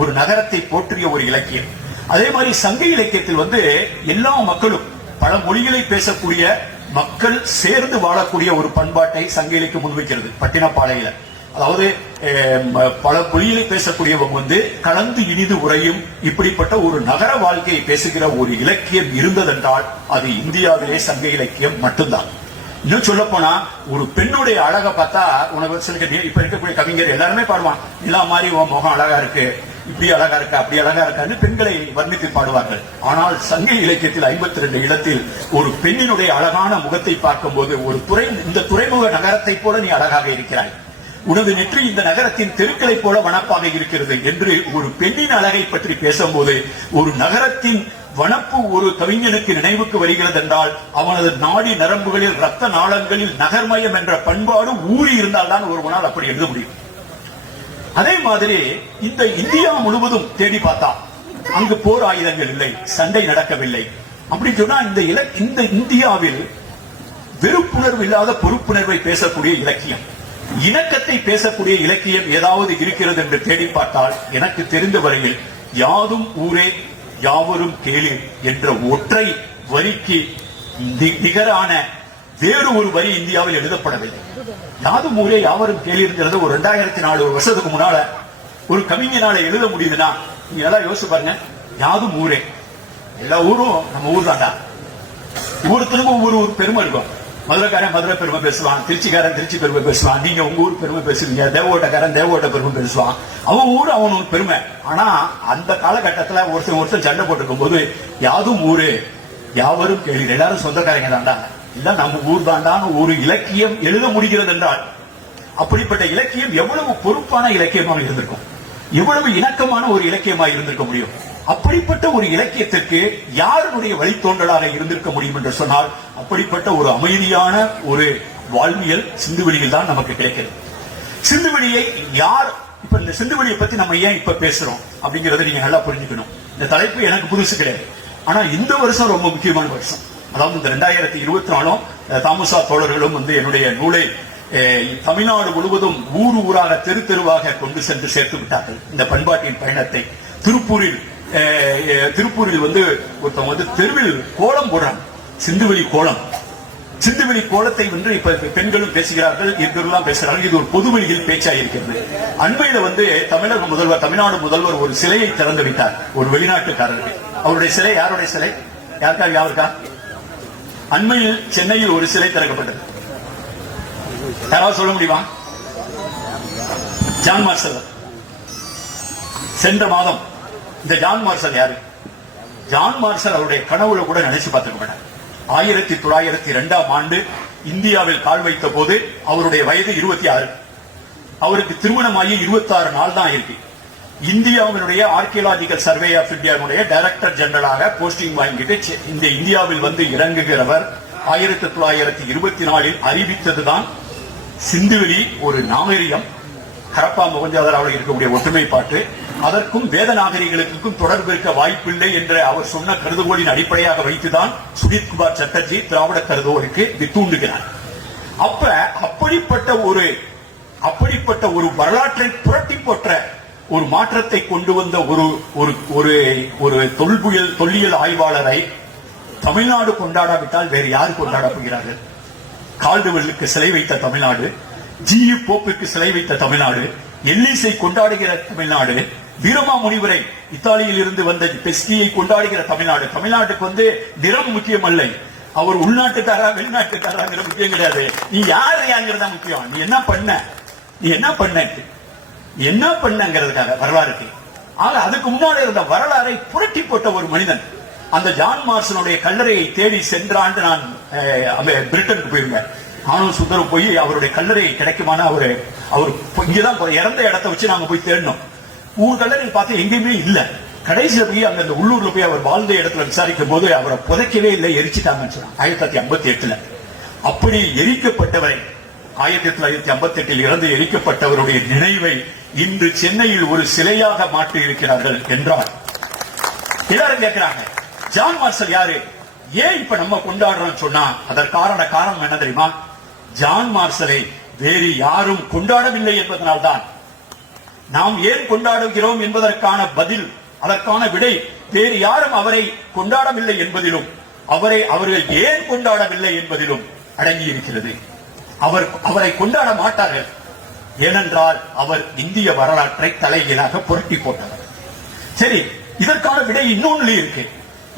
ஒரு நகரத்தை போற்றிய ஒரு இலக்கியம். அதே மாதிரி சங்க இலக்கியத்தில் வந்து எல்லா மக்களும், பல மொழிகளை பேசக்கூடிய மக்கள் சேர்ந்து வாழக்கூடிய ஒரு பண்பாட்டை சங்க இலக்கியம் முன்வைக்கிறது. பட்டினப்பாளையில அதாவது பல மொழிகளை பேசக்கூடியவங்க வந்து கலந்து இனிது உரையும் இப்படிப்பட்ட ஒரு நகர வாழ்க்கையை பேசுகிற ஒரு இலக்கியம் இருந்ததென்றால் அது இந்தியாவிலே சங்க இலக்கியம் மட்டும்தான். இன்னும் சொல்ல போனா ஒரு பெண்ணுடைய அழகை பார்த்தா உனக்கு சில இப்ப இருக்கக்கூடிய கவிஞர் எல்லாருமே பாடுவான், நிலா மாதிரி உன் முகம் அழகா இருக்கு, இப்படி அழகா இருக்கா, அப்படி அழகா இருக்கான்னு பெண்களை வர்ணித்து பாடுவார்கள். ஆனால் சங்க இலக்கியத்தில் 52 இடத்தில் ஒரு பெண்ணினுடைய அழகான முகத்தை பார்க்கும் போது இந்த துறைமுக நகரத்தை போல நீ அழகாக இருக்கிறாய், உனது நெற்றி இந்த நகரத்தின் தெருக்களை போல வனப்பாக இருக்கிறது என்று ஒரு பெண்ணின் அழகை பற்றி பேசும்போது ஒரு நகரத்தின் வனப்பு ஒரு கவிஞனுக்கு நினைவுக்கு வருகிறது என்றால் அவனது நாடி நரம்புகளில் ரத்த நாளங்களில் நகர்மயம் என்ற பண்பாடு ஊறி இருந்தால்தான் ஒருவனால் அப்படி எழுத முடியும். அதே மாதிரி இந்த இந்தியா முழுவதும் தேடி பார்த்தா அங்கு போர் ஆயுதங்கள் இல்லை, சண்டை நடக்கவில்லை. அப்படி சொன்னா இந்த இந்தியாவில் வெறுப்புணர்வு இல்லாத பொறுப்புணர்வை பேசக்கூடிய இலக்கியம், இணக்கத்தை பேசக்கூடிய இலக்கியம் ஏதாவது இருக்கிறது என்று தேடி பார்த்தால் எனக்கு தெரிந்த வரையில் யாதும் ஊரே யாவரும் கேளு என்ற ஒற்றை வரிக்கு நிகரான வேறு ஒரு வரி இந்தியாவில் எழுதப்படவில்லை. யாதும் ஊரே யாவரும் கேளுங்கிறது ஒரு 2004 வருஷத்துக்கு முன்னால ஒரு கவிஞனால எழுத முடியுதுன்னா நீங்க எல்லாம் யோசிச்சு பாருங்க. யாதும் ஊரே, எல்லா ஊரும் நம்ம ஊர் தாண்டா. ஒவ்வொருத்தருக்கும் ஒவ்வொரு பெருமை இருக்கும். மதுரைக்காரன் மதுரை பெருமை பேசுவான், திருச்சிக்காரன் திருச்சி பெருமை பேசுவான், நீங்க உங்க ஊர் பெருமை பேசுவீங்க, தேவோட்டக்காரன் தேவோட்ட பெருமை பேசுவான். அவன் ஊர் அவன் பெருமை. ஆனா அந்த காலகட்டத்துல ஒருத்தன் சண்டை போட்டிருக்கும் போது யாதும் ஊரே யாவரும் கேள்வி, எல்லாரும் சொந்தக்காரங்க தாண்டா, இல்ல நம்ம ஊர் தாண்டான்னு ஒரு இலக்கியம் எழுத முடிகிறது என்றால் அப்படிப்பட்ட இலக்கியம் எவ்வளவு பொறுப்பான இலக்கியமாக இருந்திருக்கும், எவ்வளவு இணக்கமான ஒரு இலக்கியமாக இருந்திருக்க முடியும். அப்படிப்பட்ட ஒரு இலக்கியத்திற்கு யாருடைய வழித்தோன்றலாக இருந்திருக்க முடியும் என்று சொன்னால் அப்படிப்பட்ட ஒரு அமைதியான ஒரு வாழ்வியல் சிந்துவெளியில் தான் நமக்கு கிடைக்கிறது. சிந்துவெளியை யார் இப்ப இந்த சிந்துவெளியை பத்தி நம்ம ஏன் இப்ப பேசுறோம் அப்படிங்கறத நீங்க நல்லா புரிஞ்சுக்கணும். இந்த தலைப்பு எனக்கு புதுசு கிடையாது. ஆனா இந்த வருஷம் ரொம்ப முக்கியமான வருஷம். அதாவது இந்த 2024 தாமுசா தோழர்களும் என்னுடைய நூலை தமிழ்நாடு முழுவதும் ஊராக தெரு தெருவாக கொண்டு சென்று சேர்த்து விட்டார்கள். இந்த பண்பாட்டின் பயணத்தை திருப்பூரில் ஒருத்தவங்க தெருவில் கோலம் போடுறாங்க, சிந்துவெளி கோலம். சிந்துவெளி கோலத்தை இப்ப பெண்களும் பேசுகிறார்கள், எல்லாம் பேசுகிறார்கள். இது ஒரு பொதுவெளியில் பேச்சாயிருக்கிறது. அண்மையில தமிழ்நாடு முதல்வர் ஒரு சிலையை திறந்து விட்டார் ஒரு வெளிநாட்டுக்காரருக்கு. அவருடைய சிலை யாருடைய சிலை? யாருக்கா? அண்மையில் சென்னையில் ஒரு சிலை திறக்கப்பட்டது. யாராவது சொல்ல முடியுமா? John Marshall. சென்ற மாதம் இந்த ஜான் மார்ஷல் யாரு? ஜான் மார்ஷல் அவருடைய கனவுல கூட நினைச்சு பார்த்துக்க மாட்டார். 1902 இந்தியாவில் கால் வைத்த போது அவருடைய வயது 26. அவருக்கு திருமணமாகி 26 நாள் தான் இருக்கு. இந்தியாவினுடைய ஆர்கியலாஜிக்கல் சர்வே ஆஃப் இந்தியாவுடைய டைரக்டர் ஜெனரலாக போஸ்டிங் வாங்கிட்டு இந்த இந்தியாவில் இறங்குகிறவர் 1924 அறிவித்ததுதான் சிந்துவெளி ஒரு நாகரிகம், ஹரப்பா மொஹஞ்சதாரோவில் இருக்கக்கூடிய ஒற்றுமைப்பாட்டு, அதற்கும் வேத நாகரிகளுக்கும் தொடர்பு இருக்க வாய்ப்பில்லை என்ற அவர் சொன்ன கருதுகோளின் அடிப்படையாக வைத்துதான் சுஜித் குமார் சட்டர்ஜி திராவிட கருதுகோளுக்கு வித்தூண்டுகிறார். அப்படிப்பட்ட ஒரு வரலாற்றை புரட்டி போற்ற ஒரு மாற்றத்தை கொண்டு வந்த ஒரு தொல்லியல் ஆய்வாளரை தமிழ்நாடு கொண்டாடாவிட்டால் வேறு யார் கொண்டாட போகிறார்கள்? கால்டுவெல்லுக்கு சிலை வைத்த தமிழ்நாடு, ஜி.யு. போப்புக்கு சிலை வைத்த தமிழ்நாடு, எல்லிஸை கொண்டாடுகிற தமிழ்நாடு, வீரமா முனிவரை இத்தாலியில் இருந்து வந்த பெஸ்கியை கொண்டாடுகிற தமிழ்நாடு. தமிழ்நாட்டுக்கு நிறம் முக்கியம் அல்ல, அவர் உள்நாட்டுக்காரா வெளிநாட்டுக்காராங்கிற முக்கியம் கிடையாது. நீ யாருங்கிறதா முக்கியம். நீ என்ன பண்ணங்கிறதுக்காக வரலாறுக்கு. ஆக அதுக்கு முன்னாடி இருந்த வரலாறை புரட்டி போட்ட ஒரு மனிதன். அந்த ஜான் மார்ஷலுடைய கல்லறையை தேடி சென்ற ஆண்டு நான் பிரிட்டனுக்கு போயிருந்தேன். நானும் சுந்தரம் போய் அவருடைய கல்லறை கிடைக்குமான அவர் இங்கதான் இறந்த இடத்தை வச்சு நாங்க போய் தேடினோம். கல்லறையை பார்த்து எங்கேயுமே இல்ல. கடைசியில போய் அங்க உள்ளூர்ல போய் அவர் வாழ்ந்த இடத்துல விசாரிக்கும் போது அவரை புதைக்கவே இல்லை, எரிச்சிட்டாங்கன்னு சொன்னாங்க 1958. அப்படி எரிக்கப்பட்டவரை 1958 இறந்து எரிக்கப்பட்டவருடைய நினைவை இன்று சென்னையில் ஒரு சிலையாக மாற்றி இருக்கிறார்கள் என்றால் எல்லாரும் கேட்கிறாங்க, ஜான் மார்ஷல் யாரு, ஏன் இப்ப நம்ம கொண்டாடுறோம் சொன்னா அதற்கான காரணம் என்ன தெரியுமா? ஜான் மார்ஷலை வேறு யாரும் கொண்டாடவில்லை என்பதனால்தான். நாம் ஏன் கொண்டாடுகிறோம் என்பதற்கான பதில், அதற்கான விடை வேறு யாரும் அவரை கொண்டாடவில்லை என்பதிலும் அவர்கள் ஏன் கொண்டாடவில்லை என்பதிலும் அடங்கி இருக்கிறது. அவரை கொண்டாட மாட்டார்கள், ஏனென்றால் அவர் இந்திய வரலாற்றை தலைகீழாக புரட்டி போட்டவர். சரி, இதற்கான விடை இன்னொன்று இருக்கு.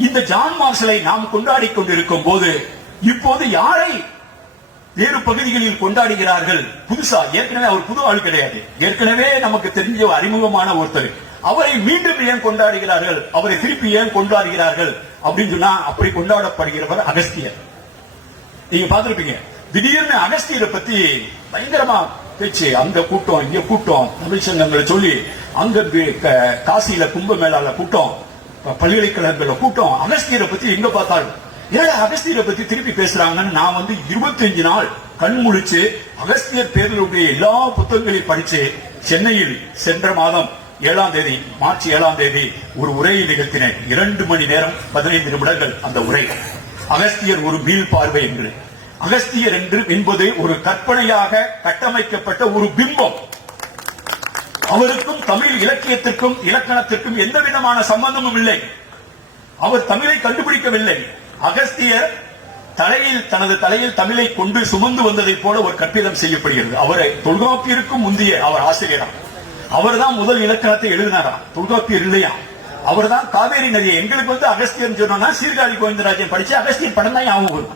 இந்த ஜான் மார்ஷலை நாம் கொண்டாடி கொண்டிருக்கும் போது இப்போது யாரை வேறு பகுதிகளில் கொண்டாடுகிறார்கள்? புதுசா, ஏற்கனவே அவர் புது ஆள் கிடையாது, ஏற்கனவே நமக்கு தெரிஞ்ச அறிமுகமான ஒருத்தர். அவரை மீண்டும் ஏன் கொண்டாடுகிறார்கள், அவரை திருப்பி ஏன் கொண்டாடுகிறார்கள் அப்படின்னு சொன்னா, அப்படி கொண்டாடப்படுகிறவர் அகஸ்தியர். நீங்க பார்த்திருப்பீங்க, திடீர்னு அகஸ்தியரை பத்தி பயங்கரமா பேச்சு, அங்க கூட்டம் இங்க கூட்டம், தமிழ்ச்சங்கங்களை சொல்லி அங்க காசியில கும்பமேளால கூட்டம், பல்கலைக்கழகங்கள கூட்டம், அகஸ்தியரை பத்தி எங்க பார்த்தாலும் ஏன்னா அகஸ்தியரை பத்தி திருப்பி பேசுறாங்கன்னு நான் 25 நாள் கண் முழிச்சு அகஸ்தியர் பேர்களுடைய எல்லா புத்தகங்களையும் படிச்சு சென்னையில் சென்ற மாதம் 7ஆம் தேதி மார்ச் 7ஆம் தேதி ஒரு உரையை நிகழ்த்தினேன். 2 மணி நேரம் 15 நிமிடங்கள் அந்த உரை. அகஸ்தியர் ஒரு மீள் பார்வை என்று. அகஸ்தியர் என்பது ஒரு கற்பனையாக கட்டமைக்கப்பட்ட ஒரு பிம்பம். அவருக்கும் தமிழ் இலக்கியத்திற்கும் இலக்கணத்திற்கும் எந்த விதமான சம்பந்தமும் இல்லை. அவர் தமிழை கண்டுபிடிக்கவில்லை. அகஸ்தியர் தனது தலையில் தமிழை கொண்டு சுமந்து வந்ததை போல ஒரு கற்பிதம் செய்யப்படுகிறது. அவரை தொல்காப்பியருக்கும் முந்தைய அவர் ஆசிரியராம். அவர் தான் முதல் இலக்கணத்தை எழுதினாராம். தொல்காப்பியர் இல்லையா? அவர் தான் காவேரி நதியை எங்களுக்கு அகஸ்தியர் சொன்னா சீர்காழி கோவிந்தராஜன் படிச்சு அகஸ்தியர் படம் தான் ஞாபகம் வரும்.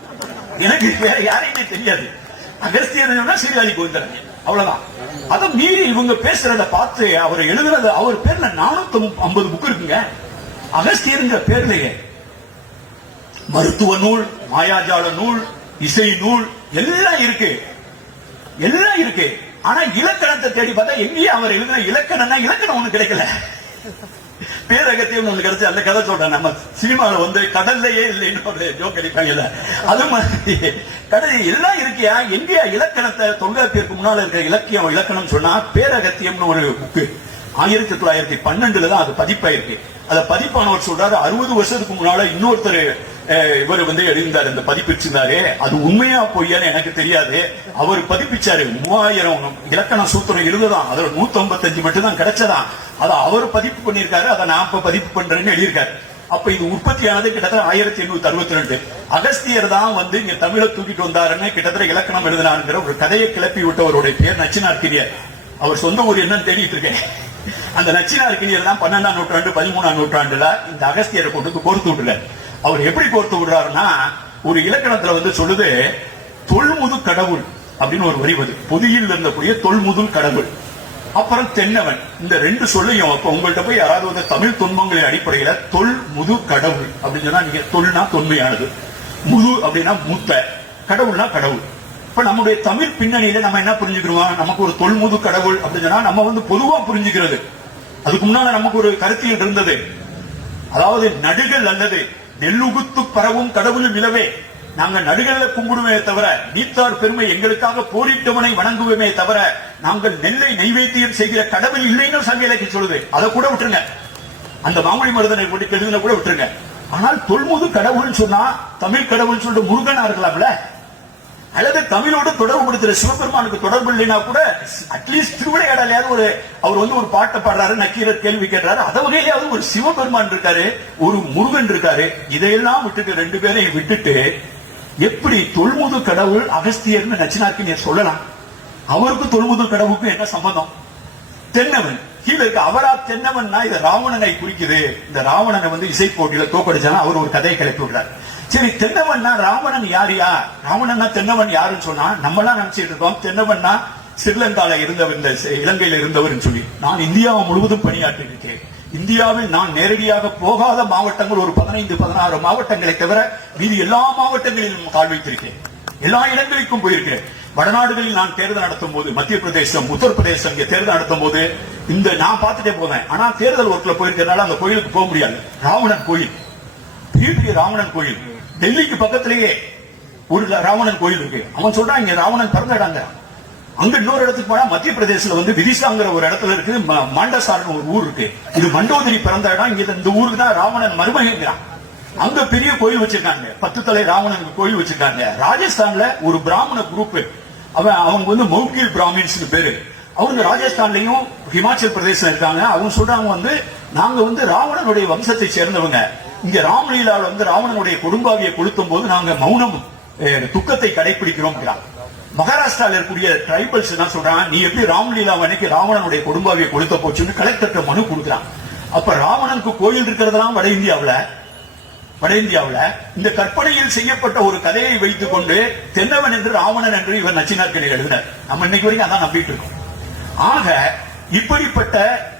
எனக்கு வேற யாரையுமே தெரியாது. அகஸ்தியர் சொன்னா சீர்காழி கோவிந்தராஜன், அவ்வளவுதான். அதை மீறி இவங்க பேசுறத பார்த்து அவர் எழுதுறது, அவர் பேர்ல 450 புக் இருக்குங்க. அகஸ்தியருங்கிற பேர்லயே மருத்துவ நூல், மாயாஜால நூல், இசை நூல் எல்லாம் இருக்கு, எல்லாம் இருக்கு. ஆனா இலக்கணத்தை தேடி பார்த்தா எங்கேயும் அவர் எழுதின இலக்கணம் ஒண்ணு கிடைக்கல. பேரகத்தியம் ஒண்ணு கிடைச்சு அந்த கதை சொல்றேன். நம்ம சினிமாவில் கடல்லையே இல்லைன்னு ஒரு ஜோக் அடிப்பாங்கல்ல, அது மாதிரி கடல் எல்லாம் இருக்கியா? எங்கேயா இலக்கணத்தை? தொல்காப்பியருக்கு முன்னால இருக்கிற இலக்கணம் சொன்னா பேரகத்தியம்னு ஒரு புக்கு 1912 தான் அது பதிப்பாயிருக்கு. அத பதிப்பானவர் சொல்றாரு 60 வருஷத்துக்கு முன்னால இன்னொருத்தர் இவர் எழுந்தார், இந்த பதிப்பிச்சிருந்தாரு. அது உண்மையா பொய்யான்னு எனக்கு தெரியாது. அவர் பதிப்பிச்சாரு. 3000 இலக்கண சூத்திரம் எழுதுதான். அதுல 155 மட்டும் தான் கிடைச்சதான். அதை அவர் பதிப்பு பண்ணிருக்காரு. அதை நான் இப்ப பதிப்பு பண்றேன்னு எழுதியிருக்காரு. அப்ப இது உற்பத்தி ஆனது கிட்டத்தட்ட 1862. அகஸ்தியர் தான் இங்க தமிழை தூக்கிட்டு வந்தாருன்னு கிட்டத்தட்ட இலக்கணம் எழுதினாருங்கிற ஒரு கதையை கிளப்பி விட்டவருடைய பேர் நச்சினார்க்கினியர். அவர் சொந்த ஊர் என்னன்னு தேடிட்டு இருக்கேன். அந்த நச்சினார்க்கினியர் தான் 12ஆம் நூற்றாண்டு 13ஆம் நூற்றாண்டுல இந்த அகஸ்தியரை கொண்டு கோர்த்து விட்டுல. அவர் எப்படி கோர்த்து விடுறாருன்னா, ஒரு இலக்கணத்துல சொல்லுது தொல்முது கடவுள் அப்படின்னு ஒரு வரி வருது. பொதியில் இருந்தக்கூடிய தொல்முதுல் கடவுள், அப்புறம் தென்னவன். இந்த 2 சொல்லையும் அப்ப உங்கள்கிட்ட போய் யாராவது தமிழ் தொன்மங்களின் அடிப்படையில தொல் முது கடவுள் அப்படின்னு சொன்னா, நீங்க தொல்னா தொன்மையானது, முது அப்படின்னா மூத்த, கடவுள்னா கடவுள். இப்ப நம்முடைய தமிழ் பின்னணியில நம்ம என்ன புரிஞ்சுக்கிறோம்? நமக்கு ஒரு தொல்முது கடவுள் அப்படின்னு சொன்னா நம்ம பொதுவா புரிஞ்சுக்கிறது. அதுக்கு முன்னால நமக்கு ஒரு கருத்தியல் இருந்தது. அதாவது நடுகள் அல்லது நெல்லுகுத்து பரவும் கடவுளும் இலவே, நாங்க நடுகளை கும்பிடுவே தவிர நீத்தார் பெருமை எங்களுக்காக போரிட்டவனை வணங்குவோமே தவிர நாங்கள் நெல்லை நைவேத்தியம் செய்கிற கடவுள் இல்லைன்னு சங்க இலக்கியம் சொல்லுது. அதை கூட விட்டுருங்க, அந்த மாமொழி மருதனை எழுதுன கூட விட்டுருங்க. ஆனால் தொல்முது கடவுள் சொன்னா தமிழ் கடவுள் சொல்லிட்டு முருகனா இருக்கலாம்ல, அல்லது தமிழோடு தொடர்பு படுத்துற சிவபெருமானுக்கு தொடர்பு இல்லைன்னா கூட அட்லீஸ்ட் திருவிளையாடலையாவது அவர் ஒரு பாட்டை பாடுறாரு, நக்கீரர் கேள்வி கேட்றாரு, அத வகையிலாவது ஒரு சிவபெருமான் இருக்காரு, ஒரு முருகன் இருக்காரு. இதையெல்லாம் விட்டுட்டு 2 பேரையும் விட்டுட்டு எப்படி தொல்முது கடவுள் அகஸ்தியர்னு நச்சினார்க்கினியர் சொல்லலாம்? அவருக்கு தொல்முது கடவுளுக்கும் என்ன சம்பந்தம்? தென்னவன் கீழே இருக்க அவரா தென்னவன்னா இது ராவணனை குறிக்குது. இந்த ராவணனை இசை போட்டியில தோக்கடிச்சாலும் அவர் ஒரு கதையை கிளப்பி விடுறாரு. சரி, தென்னவன்னா ராவணன் யாரியா? ராவணன்னா தென்னவன் யாருன்னு சொன்னா நம்ம எல்லாம் நினைச்சிட்டு இருக்கோம் தென்னவன்னா ஸ்ரீலங்கால இருந்தவர், இந்த இலங்கையில இருந்தவர் சொல்லி. நான் இந்தியா முழுவதும் பணியாற்றி இருக்கிறேன். இந்தியாவில் நான் நேரடியாக போகாத மாவட்டங்கள் ஒரு 15-16 மாவட்டங்களை தவிர மீதி எல்லா மாவட்டங்களிலும் கால் வைத்திருக்கேன். எல்லா இடங்களுக்கும் போயிருக்கிறேன். வடநாடுகளில் நான் தேர்தல் நடத்தும் போது, மத்திய பிரதேசம், உத்தரப்பிரதேசம் இங்க தேர்தல் நடத்தும் போது நான் பார்த்துட்டே போனேன். ஆனா தேர்தல் ஒர்க்ல போயிருக்கிறதுனால அந்த கோயிலுக்கு போக முடியாது. ராவணன் கோயில், பெரிய ராவணன் கோயில், டெல்லிக்கு பக்கத்திலேயே ஒரு ராவணன் கோயில் இருக்கு. அவன் சொல்றான் இங்க ராவணன் பிறந்த இடங்க. அங்க இன்னொரு இடத்துக்கு போனா மத்திய பிரதேசத்துல விதிசாங்கிற ஒரு இடத்துல இருக்கு, மாண்டசார்னு ஒரு ஊர் இருக்கு. இது மண்டோதரி பிறந்த இடம். இங்க இந்த ஊருக்கு தான் ராவணன் மருமகங்கிறான். அங்க பெரிய கோயில் வச்சிருக்காங்க, 10 தலை ராவணனுக்கு கோயில் வச்சிருக்காங்க. ராஜஸ்தான்ல ஒரு பிராமண குரூப், அவங்க மௌகில் பிராமின்ஸ் பேரு. அவங்க ராஜஸ்தான்லயும் ஹிமாச்சல் பிரதேசம் இருக்காங்க. அவங்க சொல்றாங்க நாங்க ராவணனுடைய வம்சத்தை சேர்ந்தவங்க. இங்க ராம்லீலாவில் ராவணனுடைய கொடும்பாவியை கொளுத்தும் போது நாங்க மௌனம் துக்கத்தை கடைபிடிக்கிறோம். மகாராஷ்டிரால இருக்கக்கூடிய டிரைபல்ஸ் என்ன சொல்றாங்க, நீ எப்படி ராம்லீலா அன்னைக்கு ராவணனுடைய கொடும்பாவியை கொளுத்த போச்சுன்னு கலெக்டர் மனு கொடுக்குறான். அப்ப ராவணனுக்கு கோயில் இருக்கிறதெல்லாம் வட இந்தியாவுல இந்த கற்பனையில் செய்யப்பட்ட ஒரு கதையை வைத்துக் கொண்டு தென்னவன் என்று ராவணன் என்று இவர் நச்சினார்க்கினியர் எழுதினார். நம்ம இன்னைக்கு வரைக்கும் அதான் நம்பிட்டு இருக்கோம். ஆக இப்படிப்பட்ட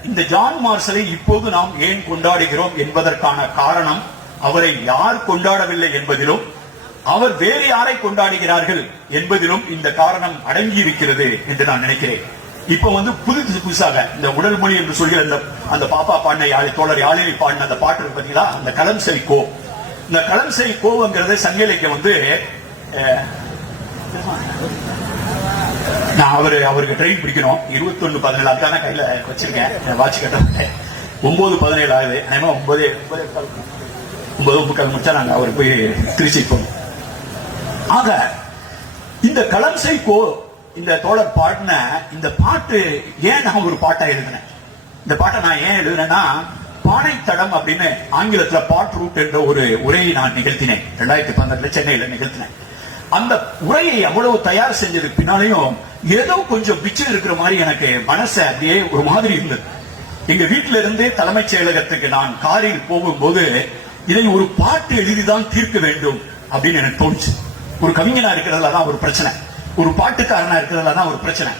இந்த ஜான் மார்ஷலை இப்போது நாம் ஏன் கொண்டாடுகிறோம் என்பதற்கான காரணம், அவரை யார் கொண்டாடவில்லை என்பதிலும் அவர் வேறு யாரை கொண்டாடுகிறார்கள் என்பதிலும் இந்த காரணம் அடங்கி இருக்கிறது என்று நான் நினைக்கிறேன். இப்ப வந்து புதுசாக இந்த உடல் மொழி என்று சொல்லி அந்த பாப்பா பாடின தோழர் யாழினி பாடின அந்த பாட்டு இருக்கு பாத்தீங்களா, அந்த களம் செய் கோ. இந்த களம் செய் கோங்கிறது சங்க இலக்கியம் வந்து நான் அவருக்கு ட்ரெயின் பிடிக்கணும் 21-17 அதுக்கான கையில வச்சிருக்கேன் வாட்சி கட்ட 9-17 ஆகுது. 9:30 முடிச்சா நாங்க அவர் போய் திருச்சி போனோம். ஆக இந்த களம் செய் கோ இந்த தோழர் பாடின இந்த பாட்டு ஏன் நான் ஒரு பாட்டா எழுதினேன்? இந்த பாட்டை நான் ஏன் எழுதுனேன்னா, பானை தடம் அப்படின்னு ஆங்கிலத்துல பாட் ரூட் என்ற ஒரு உரையை நான் நிகழ்த்தினேன் 2012 சென்னையில நிகழ்த்தினேன். அந்த உரையை அவ்வளவு தயார் செஞ்சதுக்கு பின்னாலையும் ஏதோ கொஞ்சம் பிச்சு இருக்கிற மாதிரி எனக்கு மனசு அப்படியே ஒரு மாதிரி இருந்தது. எங்க வீட்டில இருந்து தலைமைச் செயலகத்துக்கு நான் காரில் போகும்போது இதை ஒரு பாட்டு எழுதிதான் தீர்க்க வேண்டும் அப்படின்னு எனக்கு தோணுச்சு. ஒரு கவிஞனா இருக்கிறதுல தான் ஒரு பிரச்சனை, ஒரு பாட்டுக்காரனா இருக்கிறதுல தான் ஒரு பிரச்சனை.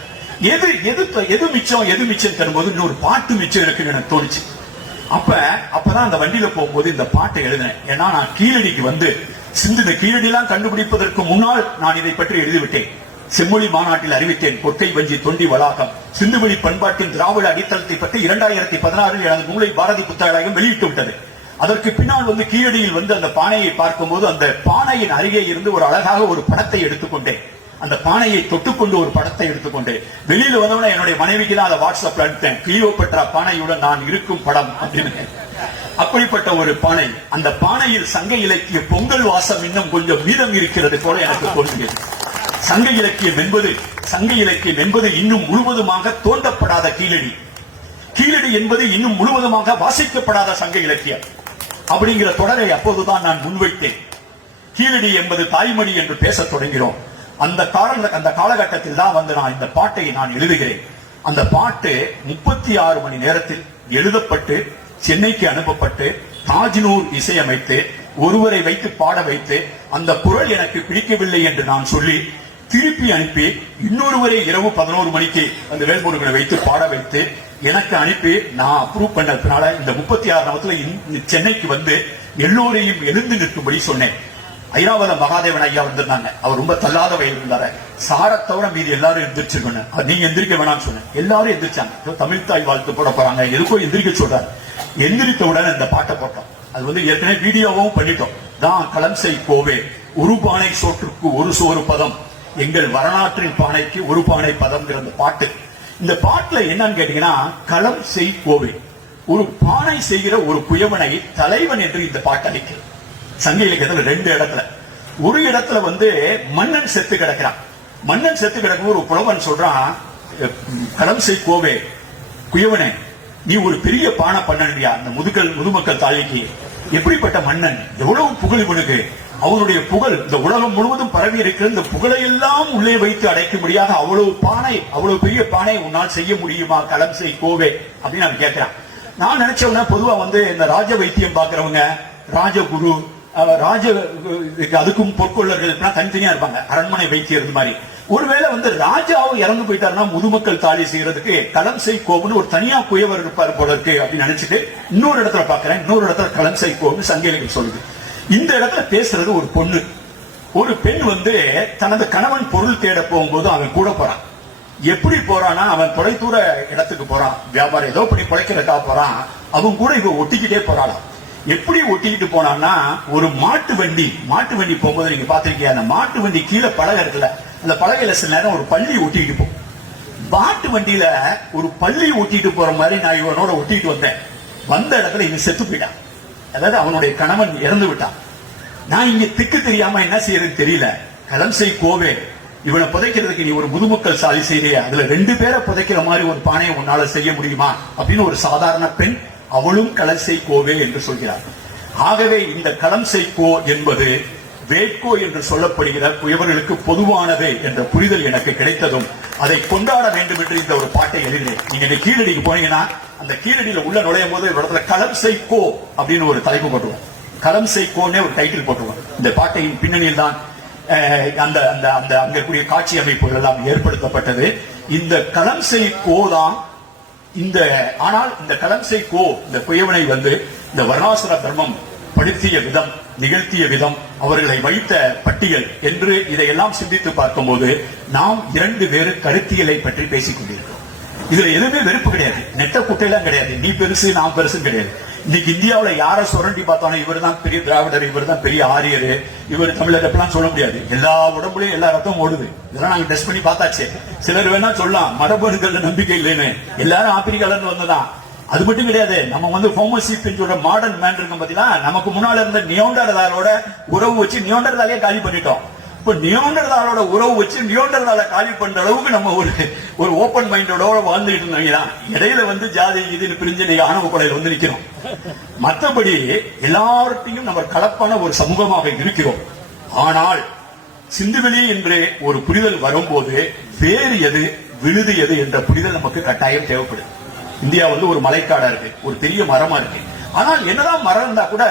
எது மிச்சம் தரும்போது இன்னொரு பாட்டு மிச்சம் இருக்குன்னு எனக்கு தோணுச்சு. அப்பதான் அந்த வண்டியில போகும்போது இந்த பாட்டை எழுதினேன். ஏன்னா நான் கீழடிக்கு வந்து சிந்து கீழடியெல்லாம் கண்டுபிடிப்பதற்கு முன்னால் நான் இதை பற்றி எழுதிவிட்டேன். செம்மொழி மாநாட்டில் அறிவித்தேன். கொட்டை வஞ்சி தொண்டி வளாகம் சிந்துவெளி பண்பாட்டின் திராவிட அடித்தளத்தை பற்றி 2016 எனது நூலை பாரதி புத்தகம் வெளியிட்டு விட்டது. அதற்கு பின்னால் வந்து கீழடியில் வந்து அந்த பானையை பார்க்கும்போது அந்த பானையின் அருகே இருந்து ஒரு அழகாக ஒரு படத்தை எடுத்துக்கொண்டேன். அந்த பானையை தொட்டுக்கொண்டு ஒரு படத்தை எடுத்துக்கொண்டு வெளியில வந்தவன என்னுடைய மனைவிக்கு தான் அதை வாட்ஸ்அப்ல அனுப்பிட்டேன். கிளியோபட்ரா பானையுடன் நான் இருக்கும் படம் அப்படின்னு. அப்படிப்பட்ட ஒரு பானை, அந்த பானையில் சங்க இலக்கிய பொங்கல் வாசம் இன்னும் கொஞ்சம் மீதம் இருக்கிறது போல எனக்கு தோன்றுகிறது. சங்க இலக்கியம் என்பது இன்னும் முழுவதுமாக தோண்டப்படாத கீழடி என்பது இன்னும் முழுவதுமாக வாசிக்கப்படாத சங்க இலக்கியம் அப்படிங்கிற தொடரை அப்போதுதான் நான் முன்வைத்தேன். கீழடி என்பது தாய்மொழி என்று பேசத் தொடங்கிறோம். அந்த காலகட்டத்தில் தான் வந்து நான் இந்த பாட்டை நான் எழுதுகிறேன். அந்த பாட்டு 36 மணி நேரத்தில் எழுதப்பட்டு சென்னைக்கு அனுப்பப்பட்டு தாஜ்னூர் இசையமைத்து ஒருவரை வைத்து பாட வைத்து அந்த குரல் எனக்கு பிடிக்கவில்லை என்று நான் சொல்லி திருப்பி அனுப்பி இன்னொருவரை இரவு 11 மணிக்கு அந்த வேல்முருகனை வைத்து பாட வைத்து எனக்கு அனுப்பி நான் அப்ரூவ் பண்ணதுனால இந்த 36 நாமத்துல சென்னைக்கு வந்து எல்லோரையும் எழுந்து நிற்கும்படி சொன்னேன். ஐராவத மகாதேவன் ஐயா வந்திருந்தாங்க. அவர் ரொம்ப தள்ளாத வயது இருந்தாரு. சாரை தவிர மீது எல்லாரும் எந்திரிச்சிருக்கணும், நீங்க எந்திரிக்க வேணாம்னு சொன்னேன். எல்லாரும் எந்திரிச்சாங்க. தமிழ் தாய் வாழ்த்து போட போறாங்க, எதுக்கோ எந்திரிக்க சொல்றாரு. எந்திரித்த உடனே இந்த பாட்டை போட்டோம். அது வந்து ஏற்கனவே வீடியோவும் பண்ணிட்டோம். தான் களம் செய் கோவே, ஒரு பானை சோற்றுக்கு ஒரு சோறு பதம், எங்கள் வரலாற்றின் பானைக்கு ஒரு பானை பதம்ங்கிற அந்த பாட்டு. இந்த பாட்டுல என்னன்னு கேட்டீங்கன்னா, களம் செய் கோவே, ஒரு பானை செய்கிற ஒரு குயவனை தலைவன் என்று இந்த பாட்டு அளிக்கிறது. சங்க இலக்கியத்துல 2 இடத்துல, ஒரு இடத்துல வந்து மன்னன் செத்து கிடக்கிறான். மன்னன் செத்து கிடக்கும் ஒரு புலவன் சொல்றான், களம் செய் கோவே குயவனே, நீ ஒரு பெரிய பானை பண்ணனியா அந்த முதுமக்கள் தாய்க்கு. எப்படிப்பட்ட மன்னன், எவ்வளவு புகழ் இவனுக்கு, அவனுடைய புகழ் இந்த உலகம் முழுவதும் பரவி இருக்கிற இந்த புகழை எல்லாம் உள்ளே வைத்து அடைக்கும்படியாக அவ்வளவு பெரிய பானை உன்னால் செய்ய முடியுமா களம் செய் கோவே அப்படின்னு நான் கேட்கிறேன். நான் நினைச்சவன பொதுவா வந்து இந்த ராஜ வைத்தியம் பாக்குறவங்க, ராஜகுரு, அதுக்கும் பொற்கொள்ளர்கள் தனித்தனியா இருப்பாங்க, அரண்மனை வைத்தியது மாதிரி. ஒருவேளை வந்து ராஜாவும் இறந்து போயிட்டாருன்னா முதுமக்கள் தாலி செய்யறதுக்கு களம் செய் கோபுன்னு ஒரு தனியா குயவர் இருப்பாரு போல இருக்கு அப்படின்னு நினைச்சிட்டு இன்னொரு இடத்துல பாக்குறேன். இன்னொரு இடத்துல களம் செய் கோபுன்னு சங்க இலக்கியம் சொல்லுது. இந்த இடத்துல பேசுறது ஒரு பொண்ணு. ஒரு பெண் வந்து தனது கணவன் பொருள் தேட போகும்போது அவன் கூட போறான். எப்படி போறான்னா, அவன் தொலைதூர இடத்துக்கு போறான், வியாபாரம் ஏதோ பண்ணி பிழைக்கிறதுக்காக போறான். அவன் கூட இவ ஒட்டிக்கிட்டே போறாளாம். எப்படி ஒட்டிக்கிட்டு போனான்னா, ஒரு மாட்டு வண்டி போகும்போது நீங்க பாத்திருக்கீங்க, அந்த மாட்டு வண்டி கீழே பலகை இருக்குல்ல, அந்த பலகையில சில நேரம் ஒரு பள்ளி ஒட்டிக்கிட்டு போகும். மாட்டு வண்டியில ஒரு பள்ளி ஒட்டிட்டு போற மாதிரி நான் இவனோட ஒட்டிட்டு வந்தேன். வந்த இடத்துல இவன் செத்து போயிட்டான். அதாவது அவனுடைய கணவன் இறந்து விட்டான். நான் இங்க திக்கு தெரியாம என்ன செய்யறது தெரியல. களம் செய் கோவே, இவனை புதைக்கிறதுக்கு நீ ஒரு முதுமக்கள் சாலை செய்யறிய, அதுல 2 பேரை புதைக்கிற மாதிரி ஒரு பானையை உன்னால செய்ய முடியுமா அப்படின்னு ஒரு சாதாரண பெண், அவளும் களம் செய் கோவே என்று சொல்கிறார். ஆகவே இந்த களம் செய் கோ என்பது வேட்கோ என்று சொல்லப்படுகிற குயவர்களுக்கு பொதுவானது என்ற புரிதல் எனக்கு கிடைத்ததும் அதை கொண்டாட வேண்டும் என்று இந்த ஒரு பாட்டை எழுதினேன். நீங்க கீழடிக்கு போனீங்கன்னா அந்த கீழடியில உள்ள நுழையும் போது ஒரு இடத்துல களம் செய் கோ அப்படின்னு ஒரு தலைப்பு போட்டுருவோம். களம் செய் கோன்னே ஒரு டைட்டில் போட்டுருவோம். இந்த பாட்டையின் பின்னணியில் தான் அந்த அந்த அந்த அங்க கூடிய காட்சி அமைப்புகள் எல்லாம் ஏற்படுத்தப்பட்டது. இந்த களம் செய் கோ தான் ஆனால் இந்த களம் செய் கோ இந்த குயவனை வந்து இந்த வர்ணாசிர தர்மம் படுத்திய விதம், நிகழ்த்திய விதம், அவர்களை வைத்த பட்டியல் என்று இதையெல்லாம் சிந்தித்து பார்க்கும்போது நாம் 2 வேறு கருத்தியலை பற்றி பேசிக் கொண்டிருக்கிறோம். இதுல எதுவுமே வெறுப்பு கிடையாது, நெட்ட குட்டையெல்லாம் கிடையாது, நீ பெருசு நான் பெருசு கிடையாது. இன்னைக்கு இந்தியாவில யாரை சுரண்டி பார்த்தாலும் இவர் தான் பெரிய திராவிடர், இவர் தான் பெரிய ஆரியர், இவர் தமிழர் எப்பலாம் சொல்ல முடியாது. எல்லா உடம்புலயும் எல்லா ரத்தம் ஓடுது. இதெல்லாம் நாங்க டெஸ்ட் பண்ணி பார்த்தாச்சு. சிலர் வேணா சொல்லலாம் மரபணுகள்ல நம்பிக்கை இல்லைன்னு, எல்லாரும் ஆப்பிரிக்கால இருந்து வந்ததான். அது மட்டும் கிடையாது, நம்ம வந்து ஹோமோசீப்பியன்ஸோட மாடர்ன் மேன் இருக்கும் பாத்தீங்கன்னா, நமக்கு முன்னால இருந்த நியோண்டர்தாலோட உறவு வச்சு நியோண்டர்தாலே காலி பண்ணிட்டோம். இப்ப நியோண்டர்தாலோட உறவு வச்சு நியோண்டர்தால காலி பண்ற அளவுக்கு நம்ம ஒரு ஓபன் மைண்டோட வாழ்ந்துட்டு இருந்தோம். இடையில வந்து ஜாதி இதுன்னு பிரிஞ்சு ஆணவ கொலையில வந்து நிக்கிறோம். மற்றபடி எல்லார்ட்டையும் நம்ம கலப்பான ஒரு சமூகமாக இருக்கிறோம். ஆனால் சிந்துவெளி என்று ஒரு புரிதல் வரும்போது வேறு எது விழுது எது என்ற புரிதல் நமக்கு கட்டாயம் தேவைப்படுது. இந்தியா வந்து ஒரு மலைக்காடா இருக்கு, ஒரு பெரிய மரமா இருக்கு. ஆனால் என்னதான் மரம் இருந்தா கூட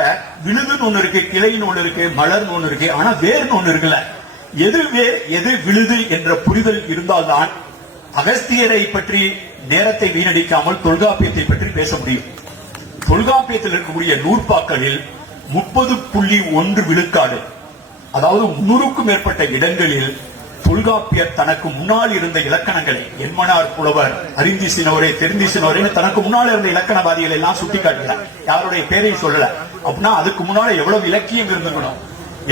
விழுதுன்னு ஒண்ணு இருக்கு, கிளைன்னு ஒண்ணு இருக்கு, மலர்னு ஒண்ணு இருக்கு, ஆனா வேர்னு ஒண்ணு இருக்குல்ல. எது வேர் எது விழுது என்ற புரிதல் இருந்தால்தான் அகஸ்தியரை பற்றி நேரத்தை வீணடிக்காமல் தொல்காப்பியத்தை பற்றி பேச முடியும். தொல்காப்பியத்தில் இருக்கக்கூடிய நூற்பாக்களில் 30.1 விழுக்காடு, அதாவது 300க்கும் மேற்பட்ட இடங்களில் தொல்காப்பியர் தனக்கு முன்னால் இருந்த இலக்கணங்களை, என்மனார் புலவர், அறிந்திசினோரே தெரிந்திசினோரே தனக்கு முன்னால் இருந்த இலக்கணவாதிகளை எல்லாம் சுட்டி காட்டுகிறார். யாருடைய பேரையும் சொல்லல. அப்படின்னா அதுக்கு முன்னால எவ்வளவு இலக்கியம் இருந்திருக்கணும்,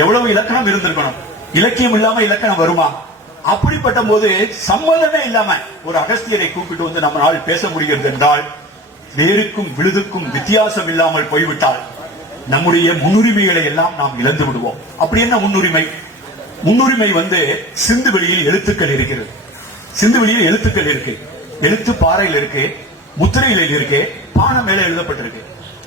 எவ்வளவு இலக்கணம் இருந்திருக்கணும். இலக்கியம் இல்லாம இலக்கணம் வருமா? அப்படிப்பட்ட போது சம்பந்தமே இல்லாம ஒரு அகஸ்தியரை கூப்பிட்டு வந்து நம்மளால் பேச முடிகிறது என்றால், வேருக்கும் விழுதுக்கும் வித்தியாசம் இல்லாமல் போய்விட்டால் நம்முடைய முன்னுரிமைகளை எல்லாம் நாம் இழந்து விடுவோம். அப்படி என்ன முன்னுரிமை? முன்னுரிமை வந்து சிந்துவெளியில் எழுத்துக்கள் இருக்கிறது. சிந்துவெளியில் எழுத்துக்கள் இருக்கு, எழுத்து பாறையில் இருக்கு, முத்திரையில் இருக்கு, பானை மேல எழுதப்பட்டிருக்கு.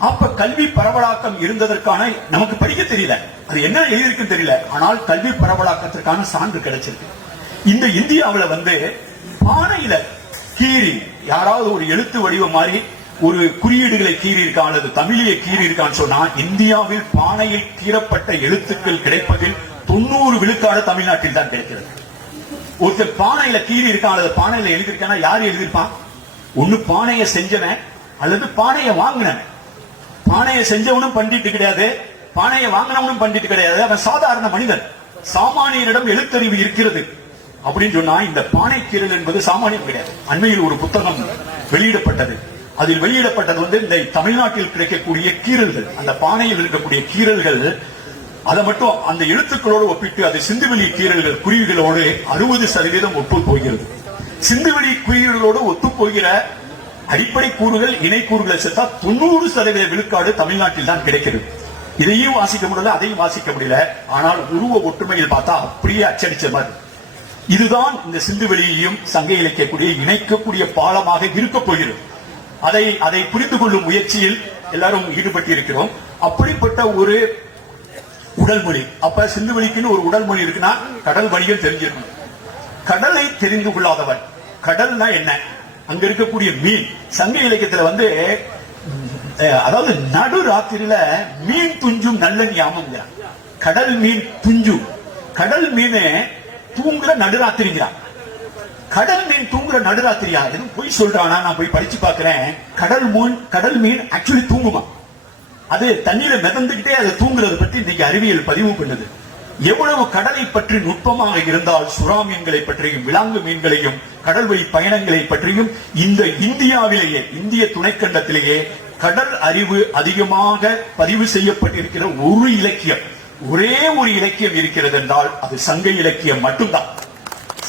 அப்ப கல்வி பரவலாக்கம் இருந்ததற்கான நமக்கு படிக்க தெரியல, அது என்ன எழுதியிருக்குன்னு தெரியல, ஆனால் கல்வி பரவலாக்கத்திற்கான சான்று கிடைச்சிருக்கு. இந்த இந்தியாவில் வந்து பானையில கீறி யாராவது ஒரு எழுத்து வடிவம் மாதிரி ஒரு குறியீடுகளை கீறி இருக்கா அல்லது தமிழியை கீறி இருக்கான்னு சொன்னா, இந்தியாவில் பானையில் கீறப்பட்ட எழுத்துக்கள் கிடைப்பதில் 90 விழுக்காடு தமிழ்நாட்டில் தான் கிடைக்கிறது. ஒருத்தர் பானையில கீறி இருக்கான் அல்லது பானையில எழுதியிருக்கானா யாரு எழுதியிருப்பான்? ஒண்ணு பானையை செஞ்சவன் அல்லது பானையை வாங்கினவன். பானையை செஞ்சவனும் பண்டிட்டு கிடையாது, பானையை வாங்கினவனும் பண்டிட்டு கிடையாது, அவன் சாதாரண மனிதன். சாமானியரிடம் எழுத்தறிவு இருக்கிறது அப்படின்னு சொன்னா இந்த பானை கீறல் என்பது சாமானியம் கிடையாது. அண்மையில் ஒரு புத்தகம் வெளியிடப்பட்டது. அதில் வெளியிடப்பட்டது வந்து இந்த தமிழ்நாட்டில் கிடைக்கக்கூடிய கீறல்கள், அந்த பானையில் இருக்கக்கூடிய கீறல்கள், அதை மட்டும் அந்த எழுத்துக்களோடு ஒப்பிட்டு அது சிந்துவெளி கீறல்கள் குறியீடுகளோடு 60% ஒப்பு போகிறது. சிந்துவெளி குறியீடுகளோடு ஒத்து போகிற அடிப்படை கூறுகள் இணை கூறுகளை சேர்த்தா 90% விழுக்காடு தமிழ்நாட்டில் தான் கிடைக்கிறது. இதையும் வாசிக்க முடியல, அதையும் வாசிக்க முடியல. ஆனால் உருவ ஒற்றுமையில் பார்த்தா அப்படியே அச்சடிச்ச மாதிரி. இதுதான் இந்த சிந்துவெளியையும் சங்க இலக்கியக்கூடிய இணைக்கக்கூடிய பாலமாக இருக்க போகிறது. அதை புரிந்து கொள்ளும் முயற்சியில் எல்லாரும் ஈடுபட்டு இருக்கிறோம். அப்படிப்பட்ட ஒரு உடல் மொழி, அப்ப சிந்துவெளிக்குன்னு ஒரு உடல் மொழி இருக்குன்னா கடல் வணிகம் தெரிஞ்சிருக்கணும். கடலை தெரிந்து கொள்ளாதவன், கடல்னா என்ன, அங்க இருக்கக்கூடிய மீன், சங்க இலக்கியத்துல வந்து அதாவது நடு ராத்திரியில மீன் துஞ்சும் நல்ல ஞாபகம், கடல் மீன் துஞ்சும், கடல் மீன் தூங்குற நடுராத்திரிங்கிறான். கடல் மீன் தூங்குற நடுராத்திரியா? எதுவும் போய் சொல்றானா? நான் போய் படிச்சு பாக்குறேன். கடல் மீன் ஆக்சுவலி தூங்குமா? அது தண்ணீர மிதந்துகிட்டே அது தூங்குறது பற்றி இன்னைக்கு அறிவியல் பதிவு பண்ணுது. எவ்வளவு கடலை பற்றி நுட்பமாக இருந்தால் சுறா மீன்களை பற்றியும் விலாங்கு மீன்களையும் கடல் வழி பயணங்களை பற்றியும் இந்த இந்தியாவிலேயே, இந்திய துணைக்கண்டத்திலேயே கடல் அறிவு அதிகமாக பதிவு செய்யப்பட்டிருக்கிற ஒரு இலக்கியம், ஒரே ஒரு இலக்கியம் இருக்கிறது என்றால் அது சங்க இலக்கியம் மட்டும்தான்.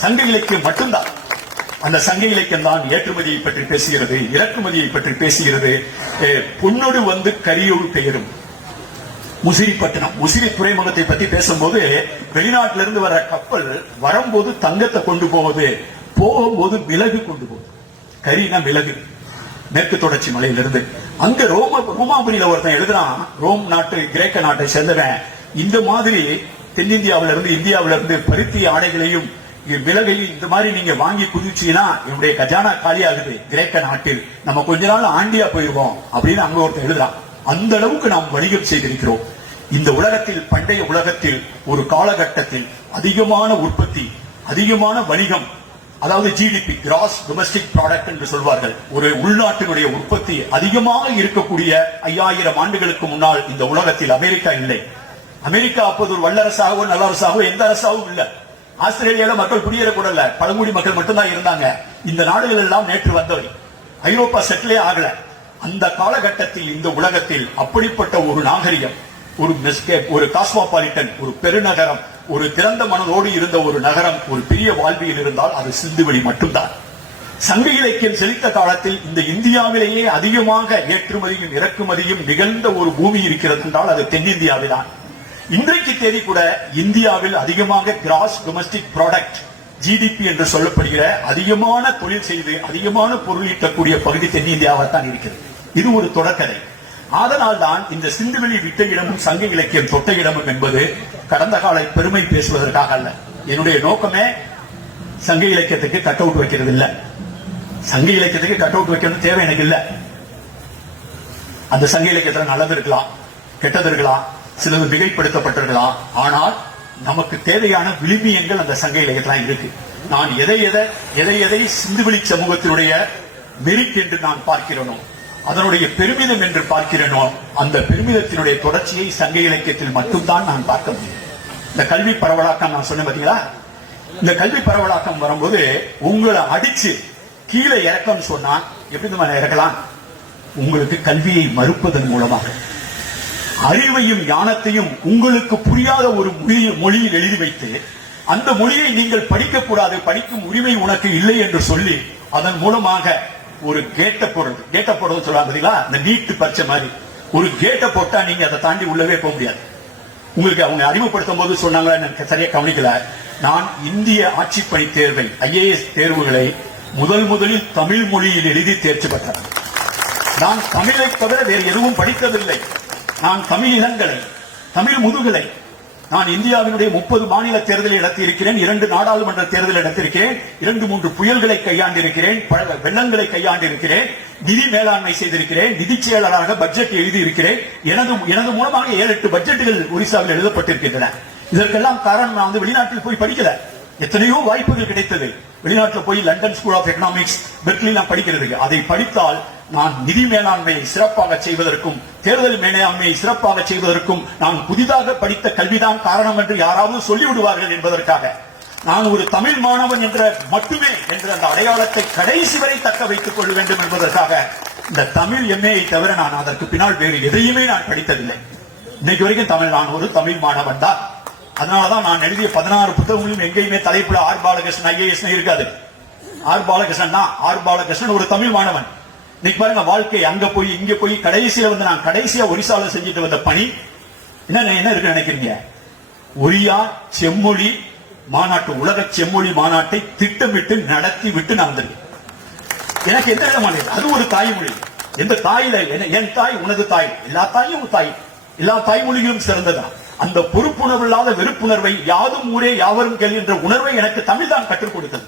சங்க இலக்கியம் மட்டும்தான். அந்த சங்க இலக்கியம் தான் ஏற்றுமதியை பற்றி பேசுகிறது, இறக்குமதியை பற்றி பேசுகிறது. பொன்னொடு வந்து கரியோடு பெயரும் முசிறிப்பட்டினம், முசிறி துறைமுகத்தை பற்றி பேசும்போது வெளிநாட்டிலிருந்து வர கப்பல் வரும்போது தங்கத்தை கொண்டு போவது, போகும்போது மிளகு கொண்டு போகுது. கரினா மிளகு, மேற்கு தொடர்ச்சி மலையிலிருந்து. அங்க ரோமாபுரியில ஒருத்தன் எழுதுறான், ரோம் நாட்டு கிரேக்க நாட்டை சேர்ந்தவன், இந்த மாதிரி தென்னிந்தியாவில இருந்து இந்தியாவில இருந்து பருத்தி ஆடைகளையும் விலகையும் இந்த மாதிரி நீங்க வாங்கி குதிச்சீங்கன்னா என்னுடைய கஜானா காலி ஆகுது கிரேக்க நாட்டில், நம்ம கொஞ்ச நாள் ஆண்டியா போயிருவோம் அப்படின்னு அங்க ஒருத்தர் எழுதுறான். அந்த அளவுக்கு நாம் வணிகம் செய்திருக்கிறோம். இந்த உலகத்தில், பண்டைய உலகத்தில் ஒரு காலகட்டத்தில் அதிகமான உற்பத்தி, அதிகமான வணிகம், அதாவது ஜிடிபி, கிராஸ் டொமஸ்டிக் ப்ராடக்ட் என்று சொல்வார்கள், ஒரு உள்நாட்டினுடைய உற்பத்தி அதிகமாக இருக்கக்கூடிய 5000 ஆண்டுகளுக்கு முன்னால் இந்த உலகத்தில் அமெரிக்கா இல்லை. அமெரிக்கா அப்போது ஒரு வல்லரசாகவோ நல்லரசாகவோ எந்த அரசாகவும் இல்ல. ஆஸ்திரேலியால மக்கள் குடியேறக்கூடல, பழங்குடி மக்கள் மட்டும்தான் இருந்தாங்க. இந்த நாடுகள் எல்லாம் நேற்று வந்தவை. ஐரோப்பா செட்டிலே ஆகல. அந்த காலகட்டத்தில் இந்த உலகத்தில் அப்படிப்பட்ட ஒரு நாகரிகம், ஒரு காஸ்மோபாலிட்டன், ஒரு பெருநகரம், ஒரு திறந்த மனதோடு இருந்த ஒரு நகரம், ஒரு பெரிய வாழ்வியல் இருந்தால் அது சிந்துவெளி மட்டும்தான். சங்க இலக்கியம் செழித்த காலத்தில் இந்த இந்தியாவிலேயே அதிகமாக ஏற்றுமதியும் இறக்குமதியும் நிகழ்ந்த ஒரு பூமி இருக்கிறது என்றால் அது தென்னிந்தியாவில்தான். இன்றைக்கு தேதி கூட இந்தியாவில் அதிகமாக கிராஸ் டொமஸ்டிக் ப்ராடக்ட், ஜிடிபி என்று சொல்லப்படுகிற அதிகமான தொழில் செய்து அதிகமான பொருள் ஈட்டக்கூடிய பகுதி தென்னிந்தியாவில் இருக்கிறது. இது ஒரு தொடர்கதை. அதனால் தான் இந்த சிந்துவெளி விட்ட இடமும் சங்க இலக்கியம் தொட்ட இடமும் என்பது கடந்த கால பெருமை பேசுவதற்காக அல்ல. என்னுடைய நோக்கமே சங்க இலக்கியத்துக்கு கட் அவுட் வைக்கிறது இல்ல. சங்க இலக்கியத்துக்கு கட் அவுட் வைக்கிறது தேவை எனக்கு இல்ல. அந்த சங்க இலக்கியத்தில் நல்லது இருக்கலாம், கெட்டது இருக்கலாம், சிலது மிகைப்படுத்தப்பட்டிருக்கலாம். ஆனால் நமக்கு தேவையான விழுமியங்கள் அந்த சங்க இலக்கியத்தில் இருக்கு. நான் எதை சிந்துவெளி சமூகத்தினுடைய மெரிட் என்று நான் பார்க்கிறேனோ, அதனுடைய பெருமிதம் என்று பார்க்கிறேனோ, அந்த பெருமிதத்தினுடைய தொடர்ச்சியை சங்க இலக்கியத்தில் மட்டும்தான் நான் பார்க்க முடியும். இந்த கல்வி பரவலாக்கம் நான் சொன்னேன் பாத்தீங்களா, இந்த கல்வி பரவலாக்கம் வரும்போது உங்களை அடிச்சு கீழே இறக்கம் சொன்னா எப்படி இறக்கலாம்? உங்களுக்கு கல்வியை மறுப்பதன் மூலமாக அறிவையும் ஞானத்தையும் உங்களுக்கு புரியாத ஒரு மொழியில் எழுதி வைத்து அந்த மொழியை நீங்கள் படிக்கக்கூடாது, படிக்கும் உரிமை உனக்கு இல்லை என்று சொல்லி அதன் மூலமாக ஒரு கேட்ட போடுறது சொல்றாங்க. இந்த நீட்டு பரிச்சை மாதிரி ஒரு கேட்ட போட்டா நீங்க அதை தாண்டி உள்ளவே போக முடியாது. உங்களுக்கு அவங்க அறிமுகப்படுத்தும் போது சொன்னாங்க, எனக்கு சரியா கவனிக்கல. நான் இந்திய ஆட்சிப்பணி தேர்வை, IAS தேர்வுகளை முதலில் தமிழ் மொழியில் எழுதி தேர்ச்சி பெற்றேன். நான் தமிழை தவிர வேறு எதுவும் படித்ததில்லை. நான் தமிழ் இளங்கலை, தமிழ் முதுகலை. நான் இந்தியாவினுடைய 30 மாநில தேர்தலை நடத்தியிருக்கிறேன், 2 நாடாளுமன்ற தேர்தலை நடத்தியிருக்கிறேன், 2-3 புயல்களை கையாண்டிருக்கிறேன், வெள்ளங்களை கையாண்டிருக்கிறேன், நிதி மேலாண்மை செய்திருக்கிறேன், நிதி செயலாளராக பட்ஜெட் எழுதியிருக்கிறேன். எனது மூலமாக 7-8 பட்ஜெட்டுகள் ஒரிசாவில் எழுதப்பட்டிருக்கின்றன. இதற்கெல்லாம் காரணம் நான் வெளிநாட்டில் போய் படிக்கல. எத்தனையோ வாய்ப்புகள் கிடைத்தது. வெளிநாட்டில் போய் லண்டன் ஸ்கூல் ஆஃப் எக்கனாமிக்ஸ், பெர்க்லிலாம் படிக்கிறதுக்கு. அதை படித்தால் நான் நிதி மேலாண்மையை சிறப்பாக செய்வதற்கும் தேர்தல் மேலாண்மையை சிறப்பாக செய்வதற்கும் நான் புதிதாக படித்த கல்விதான் காரணம் என்று யாராவது சொல்லிவிடுவார்கள் என்பதற்காக நான் ஒரு தமிழ் மாணவன் என்ற மட்டுமே என்ற அந்த அடையாளத்தை கடைசி வரை தக்க வைத்துக் கொள்ள வேண்டும் என்பதற்காக இந்த தமிழ் MA தவிர நான் அதற்கு பின்னால் வேறு எதையுமே நான் படித்ததில்லை. இன்னைக்கு வரைக்கும் நான் ஒரு தமிழ் மாணவன் தான். அதனாலதான் நான் எழுதிய 16 புத்தகங்களும் எங்கேயுமே தலைப்புல ஆர் பாலகிருஷ்ணன் IAS இருக்காது. ஆர் பாலகிருஷ்ணன் ஒரு தமிழ் மாணவன். இன்னைக்கு பாருங்க, வாழ்க்கை அங்க போய் இங்க போய் கடைசியா ஒரிசால செஞ்சுட்டு வந்த பணி என்ன இருக்கு நினைக்கிறீங்க? ஒரியா செம்மொழி மாநாட்டு, உலக செம்மொழி மாநாட்டை திட்டமிட்டு நடத்தி விட்டு நான் வந்திருக்கேன். எனக்கு எந்த விதமான, அது ஒரு தாய்மொழி. எந்த தாயில என் தாய் உனது தாய், எல்லா தாயும் தாய், எல்லா தாய்மொழிகளும் சிறந்ததான். அந்த பொறுப்புணர்வு இல்லாத வெறுப்புணர்வை, யாதும் ஊரே யாவரும் கேள் என்ற உணர்வை எனக்கு தமிழ் தான் கற்றுக் கொடுத்தது.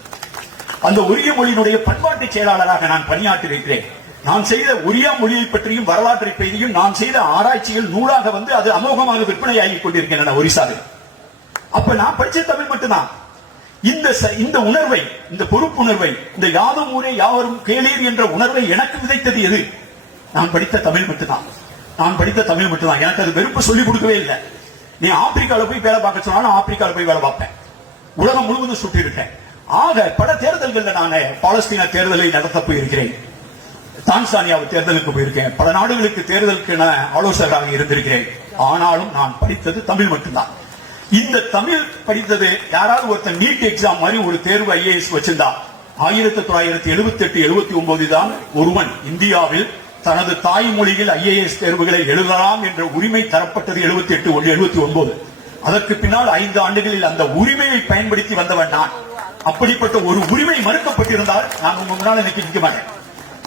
அந்த ஒரிய மொழியினுடைய பண்பாட்டு செயலாளராக நான் பணியாற்றிருக்கிறேன். நான் செய்த ஒரியா மொழியை பற்றியும் வரலாற்றை பற்றியும் நான் செய்த ஆராய்ச்சிகள் நூலாக அது அமோகமாக விற்பனையாகி கொண்டிருக்கின்றன ஒரிசாவில். அப்ப நான் படிச்ச தமிழ் மட்டும்தான். இந்த உணர்வை, இந்த பொறுப்புணர்வை, இந்த யாதும் ஊரே யாவரும் கேளீர் என்ற உணர்வை எனக்கு விதைத்தது எது? நான் படித்த தமிழ் மட்டும்தான். எனக்கு அது வெறுப்பு சொல்லிக் கொடுக்கவே இல்லை. நீ ஆப்பிரிக்கால போய் வேலை பார்க்க சொன்னாலும் ஆப்பிரிக்கால போய் வேலை பார்ப்பேன். உலகம் முழுவதும் சுற்றி இருக்கேன். ஆக பல தேர்தல்கள் நான் பாலஸ்தீன தேர்தலை நடத்த போயிருக்கிறேன், தான்சானியா தேர்தலுக்கு போயிருக்கேன், பல நாடுகளுக்கு தேர்தலுக்கு ஆலோசகராக இருந்திருக்கிறேன். ஆனாலும் நான் படித்தது தமிழ் மட்டும்தான். இந்த தமிழ் படித்தது யாராவது ஒருத்தர் நீட் எக்ஸாம் மாதிரி ஒரு தேர்வு IAS வச்சிருந்தா 1978-79 தான் ஒருவன் இந்தியாவில் தனது தாய்மொழியில் IAS தேர்வுகளை எழுதலாம் என்ற உரிமை தரப்பட்டது. 78-79. அதற்கு பின்னால் 5 ஆண்டுகளில் அந்த உரிமையை பயன்படுத்தி வந்தவன் நான். அப்படிப்பட்ட ஒரு உரிமை மறுக்கப்பட்டிருந்தால் நான் உங்க முன்னால் இன்னைக்கு நிற்க மாட்டேன்.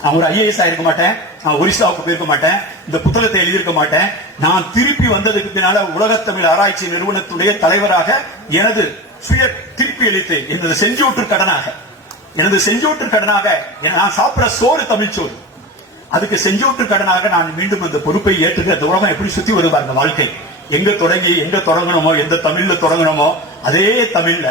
நான் ஒரு IAS ஆயிருக்க மாட்டேன், நான் ஒரிசாவுக்கு போயிருக்க மாட்டேன், இந்த புத்தகத்தை எழுதியிருக்க மாட்டேன். நான் திருப்பி வந்ததுக்கு பின்னால உலகத்தமிழ் ஆராய்ச்சி நிறுவனத்துடைய தலைவராக எனது சுய திருப்பி அளித்து எனது செஞ்சோற்று கடனாக நான் சாப்பிட சோறு தமிழ் சோறு, அதுக்கு செஞ்சோற்று கடனாக நான் மீண்டும் அந்த பொறுப்பை ஏற்றுக்கிற. இந்த உலகம் எப்படி சுத்தி வருவாங்க வாழ்க்கை, எங்க தொடங்கணுமோ, எந்த தமிழ்ல தொடங்கணுமோ அதே தமிழ்ல,